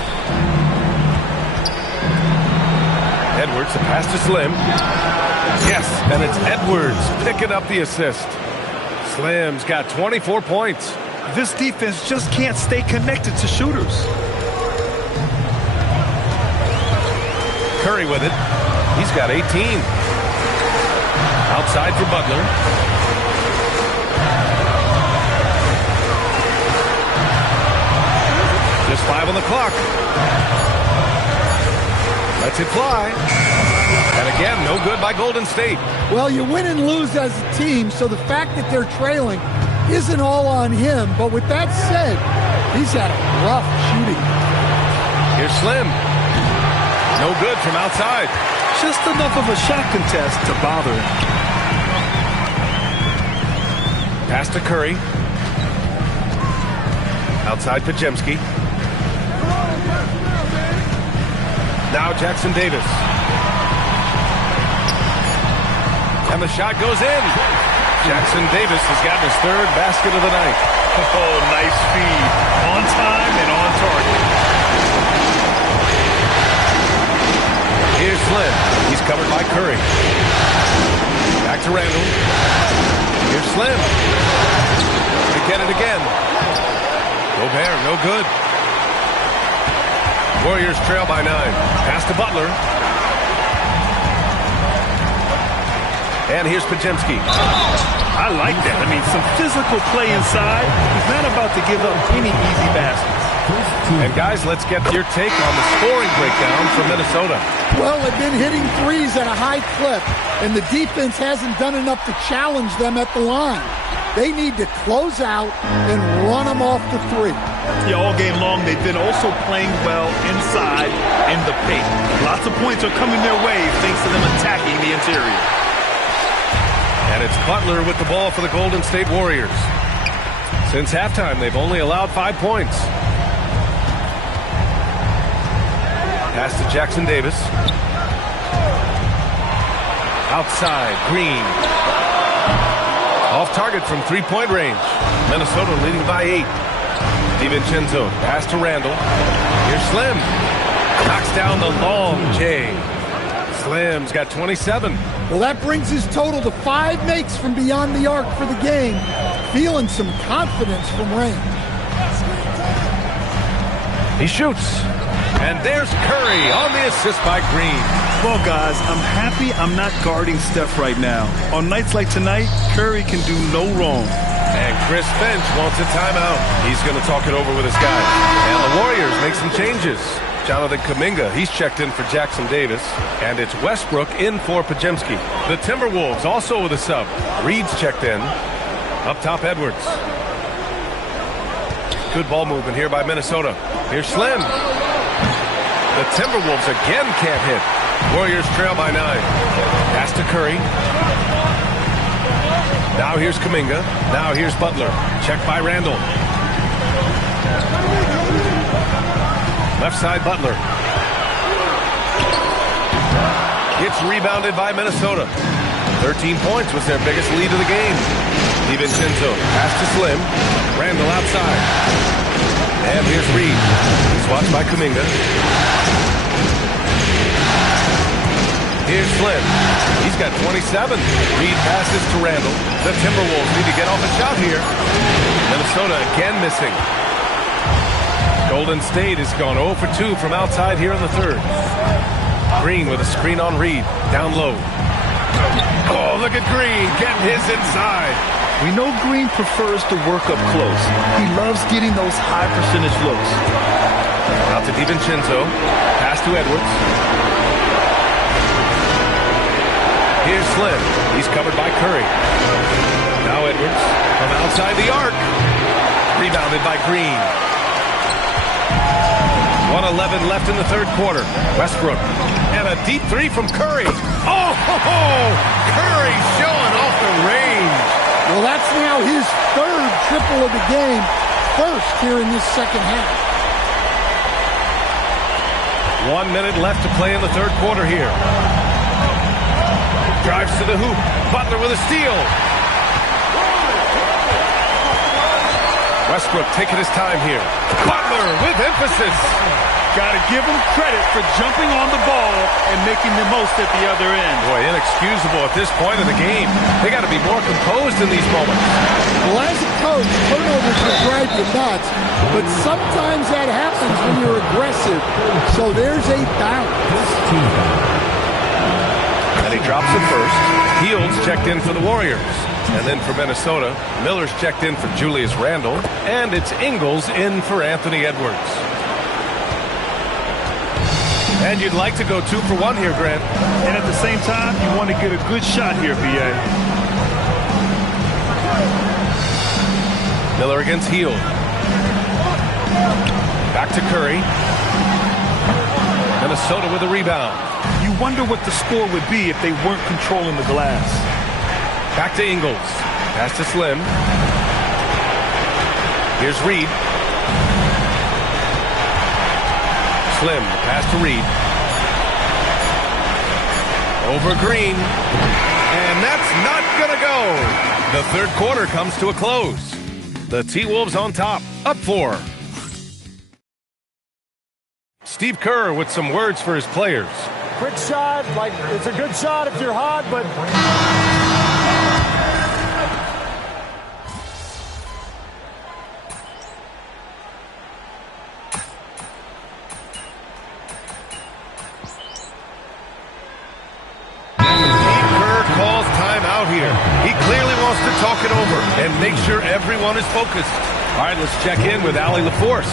Edwards, a pass to Slim. Yes, and it's Edwards picking up the assist. Slim's got 24 points. This defense just can't stay connected to shooters. Curry with it. He's got 18. Outside for Butler. Just 5 on the clock. Lets it fly. And again, no good by Golden State. Well, you win and lose as a team, so the fact that they're trailing isn't all on him. But with that said, he's had a rough shooting. Here's Slim. No good from outside. Just enough of a shot contest to bother him. Pass to Curry. Outside Pajemski. Now Jackson Davis. And the shot goes in. Jackson Davis has gotten his third basket of the night. Oh, nice feed. On time and on target. Here's Slim. He's covered by Curry. Back to Randall. Here's Slim. They get it again. Gobert, no good. Warriors trail by 9. Pass to Butler. And here's Pajemski. I like that. I mean, some physical play inside. He's not about to give up any easy baskets. And guys, let's get your take on the scoring breakdown for Minnesota. Well, they've been hitting threes at a high clip, and the defense hasn't done enough to challenge them at the line. They need to close out and run them off the three. Yeah, all game long, they've been also playing well inside in the paint. Lots of points are coming their way thanks to them attacking the interior. And it's Butler with the ball for the Golden State Warriors. Since halftime, they've only allowed 5 points. Pass to Jackson Davis. Outside, Green. Off target from three-point range. Minnesota leading by 8. DiVincenzo, pass to Randall. Here's Slim. Knocks down the long J. Slim's got 27. Well, that brings his total to 5 makes from beyond the arc for the game. Feeling some confidence from range. He shoots. And there's Curry on the assist by Green. Well, guys, I'm happy I'm not guarding Steph right now. On nights like tonight, Curry can do no wrong. And Chris Finch wants a timeout. He's going to talk it over with his guys. And the Warriors make some changes. Jonathan Kuminga, he's checked in for Jackson Davis. And it's Westbrook in for Pajemski. The Timberwolves also with a sub. Reed's checked in. Up top, Edwards. Good ball movement here by Minnesota. Here's Slim. The Timberwolves again can't hit. Warriors trail by 9. Pass to Curry. Now here's Kuminga. Now here's Butler. Check by Randall. Left side Butler. It's rebounded by Minnesota. 13 points was their biggest lead of the game. DiVincenzo. Pass to Slim. Randall outside. And here's Reed. He's watched by Kuminga. Here's Slim. He's got 27. Reed passes to Randall. The Timberwolves need to get off a shot here. Minnesota again missing. Golden State has gone 0 for 2 from outside here in the third. Green with a screen on Reed. Down low. Oh, look at Green getting his inside. We know Green prefers to work up close. He loves getting those high percentage looks. Out to DiVincenzo. Pass to Edwards. Here's Slim. He's covered by Curry. Now Edwards from outside the arc. Rebounded by Green. 1:11 left in the third quarter. Westbrook. And a deep three from Curry. Oh, Curry showing off the range. Well, that's now his third triple of the game. First here in this second half. 1 minute left to play in the third quarter here. Drives to the hoop. Butler with a steal. Westbrook taking his time here. Butler with emphasis. Got to give him credit for jumping on the ball and making the most at the other end. Boy, inexcusable at this point of the game. They got to be more composed in these moments. Well, as a coach, turnovers will drive you nuts, but sometimes that happens when you're aggressive. So there's a balance. And he drops it first. Heald's checked in for the Warriors. And then for Minnesota, Miller's checked in for Julius Randle. And it's Ingles in for Anthony Edwards. And you'd like to go 2 for 1 here, Grant. And at the same time, you want to get a good shot here, B.A. Miller against Hield. Back to Curry. Minnesota with a rebound. You wonder what the score would be if they weren't controlling the glass. Back to Ingles. Pass to Slim. Here's Reed. Slim, pass to Reed. Over Green. And that's not going to go. The third quarter comes to a close. The T-Wolves on top, up 4. Steve Kerr with some words for his players. Quick shot, like it's a good shot if you're hot, but... Here. He clearly wants to talk it over and make sure everyone is focused. All right, let's check in with Allie LaForce.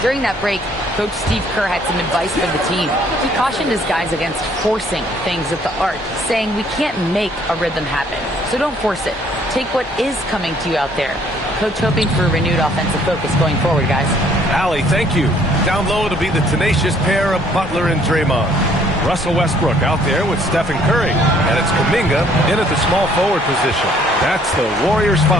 During that break, Coach Steve Kerr had some advice for the team. He cautioned his guys against forcing things at the arc, saying we can't make a rhythm happen, so don't force it. Take what is coming to you out there. Coach hoping for a renewed offensive focus going forward, guys. Allie, thank you. Down low, it'll be the tenacious pair of Butler and Draymond. Russell Westbrook out there with Stephen Curry. And it's Kuminga in at the small forward position. That's the Warriors 5.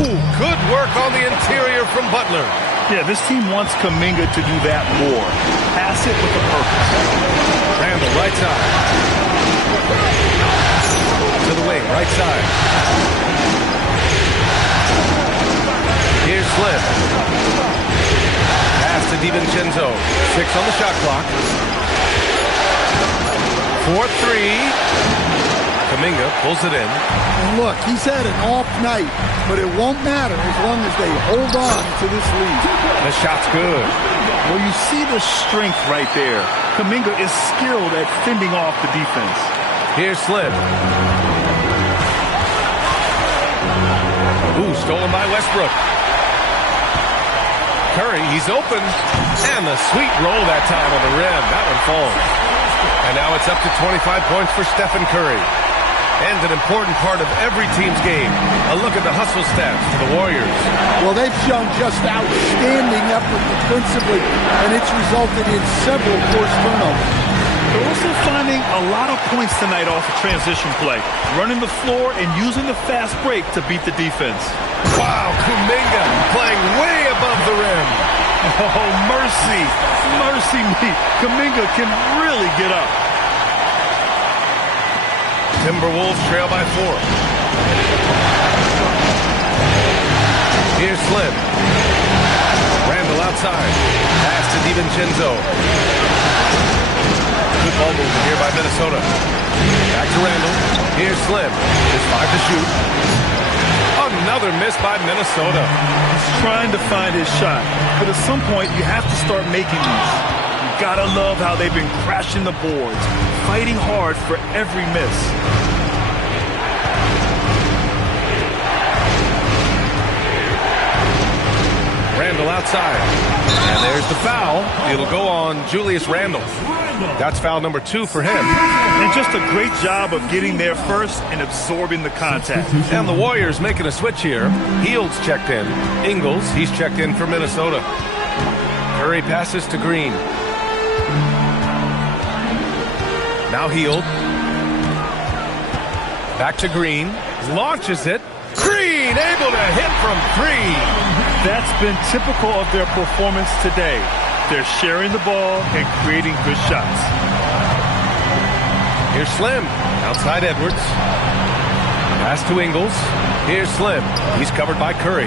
Ooh, good work on the interior from Butler. Yeah, this team wants Kuminga to do that more. Pass it with a purpose. Randall, right side. To the wing, right side. Here's Slim. Pass to DiVincenzo. 6 on the shot clock. 4-3. Kuminga pulls it in. And look, he's had an off night, but it won't matter as long as they hold on to this lead. The shot's good. Well, you see the strength right there. Kuminga is skilled at fending off the defense. Here's Slim. Ooh, stolen by Westbrook. Curry, he's open. And the sweet roll that time on the rim. That one falls. And now it's up to 25 points for Stephen Curry. And an important part of every team's game. A look at the hustle stats for the Warriors. Well, they've shown just outstanding effort defensively, and it's resulted in several forced turnovers. They're also finding a lot of points tonight off of transition play, running the floor and using the fast break to beat the defense. Wow, Kuminga playing way above the rim. Oh, mercy. Mercy me. Kuminga can really get up. Timberwolves trail by 4. Here's Slim. Randall outside. Pass to DiVincenzo. Good ball movement here by Minnesota. Back to Randall. Here's Slim. Just 5 to shoot. Another miss by Minnesota. He's trying to find his shot, but at some point you have to start making these. You gotta love how they've been crashing the boards, fighting hard for every miss. Randall outside. And there's the foul. It'll go on Julius Randle. That's foul number 2 for him. And just a great job of getting there first and absorbing the contact. And the Warriors making a switch here. Hield's checked in. Ingles, he's checked in for Minnesota. Curry passes to Green. Now Hield. Back to Green. Launches it. Green able to hit from 3. That's been typical of their performance today. They're sharing the ball and creating good shots. Here's Slim. Outside Edwards. Pass to Ingles. Here's Slim. He's covered by Curry.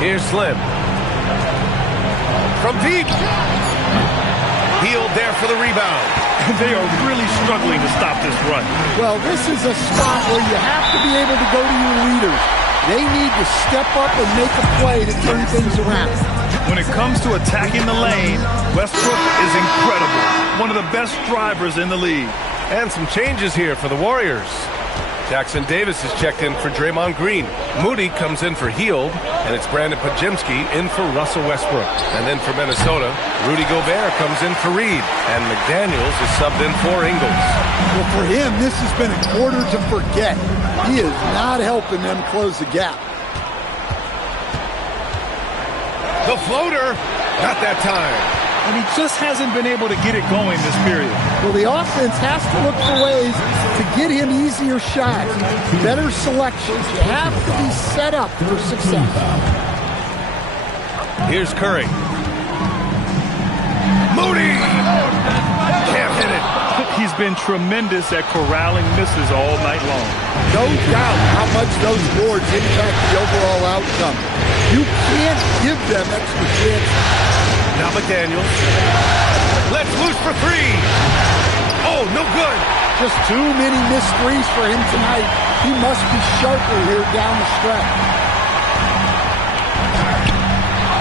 Here's Slim. From deep. Hield there for the rebound. They are really struggling to stop this run. Well, this is a spot where you have to be able to go to your leaders. They need to step up and make a play to turn things around. When it comes to attacking the lane, Westbrook is incredible. One of the best drivers in the league. And some changes here for the Warriors. Jackson Davis is checked in for Draymond Green. Moody comes in for Hield, and it's Brandon Podziemski in for Russell Westbrook. And then for Minnesota, Rudy Gobert comes in for Reed, and McDaniels is subbed in for Ingles. Well, for him, this has been a quarter to forget. He is not helping them close the gap. The floater, not that time. And he just hasn't been able to get it going this period. Well, the offense has to look for ways to get him easier shots, better selections. You have to be set up for success. Here's Curry. Moody! Can't hit it. He's been tremendous at corralling misses all night long. No doubt how much those boards impact the overall outcome. You can't give them extra chances. Now McDaniels. Let's loose for three. Oh, no good. Just too many missed threes for him tonight. He must be sharper here down the stretch.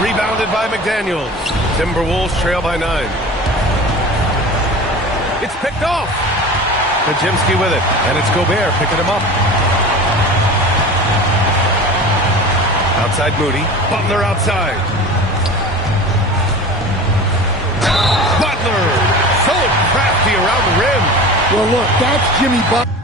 Rebounded by McDaniels. Timberwolves trail by 9. It's picked off. Podziemski with it, and it's Gobert picking him up. Outside Moody. Butler outside. Butler, so crafty around the rim. Well, look, that's Jimmy Butler.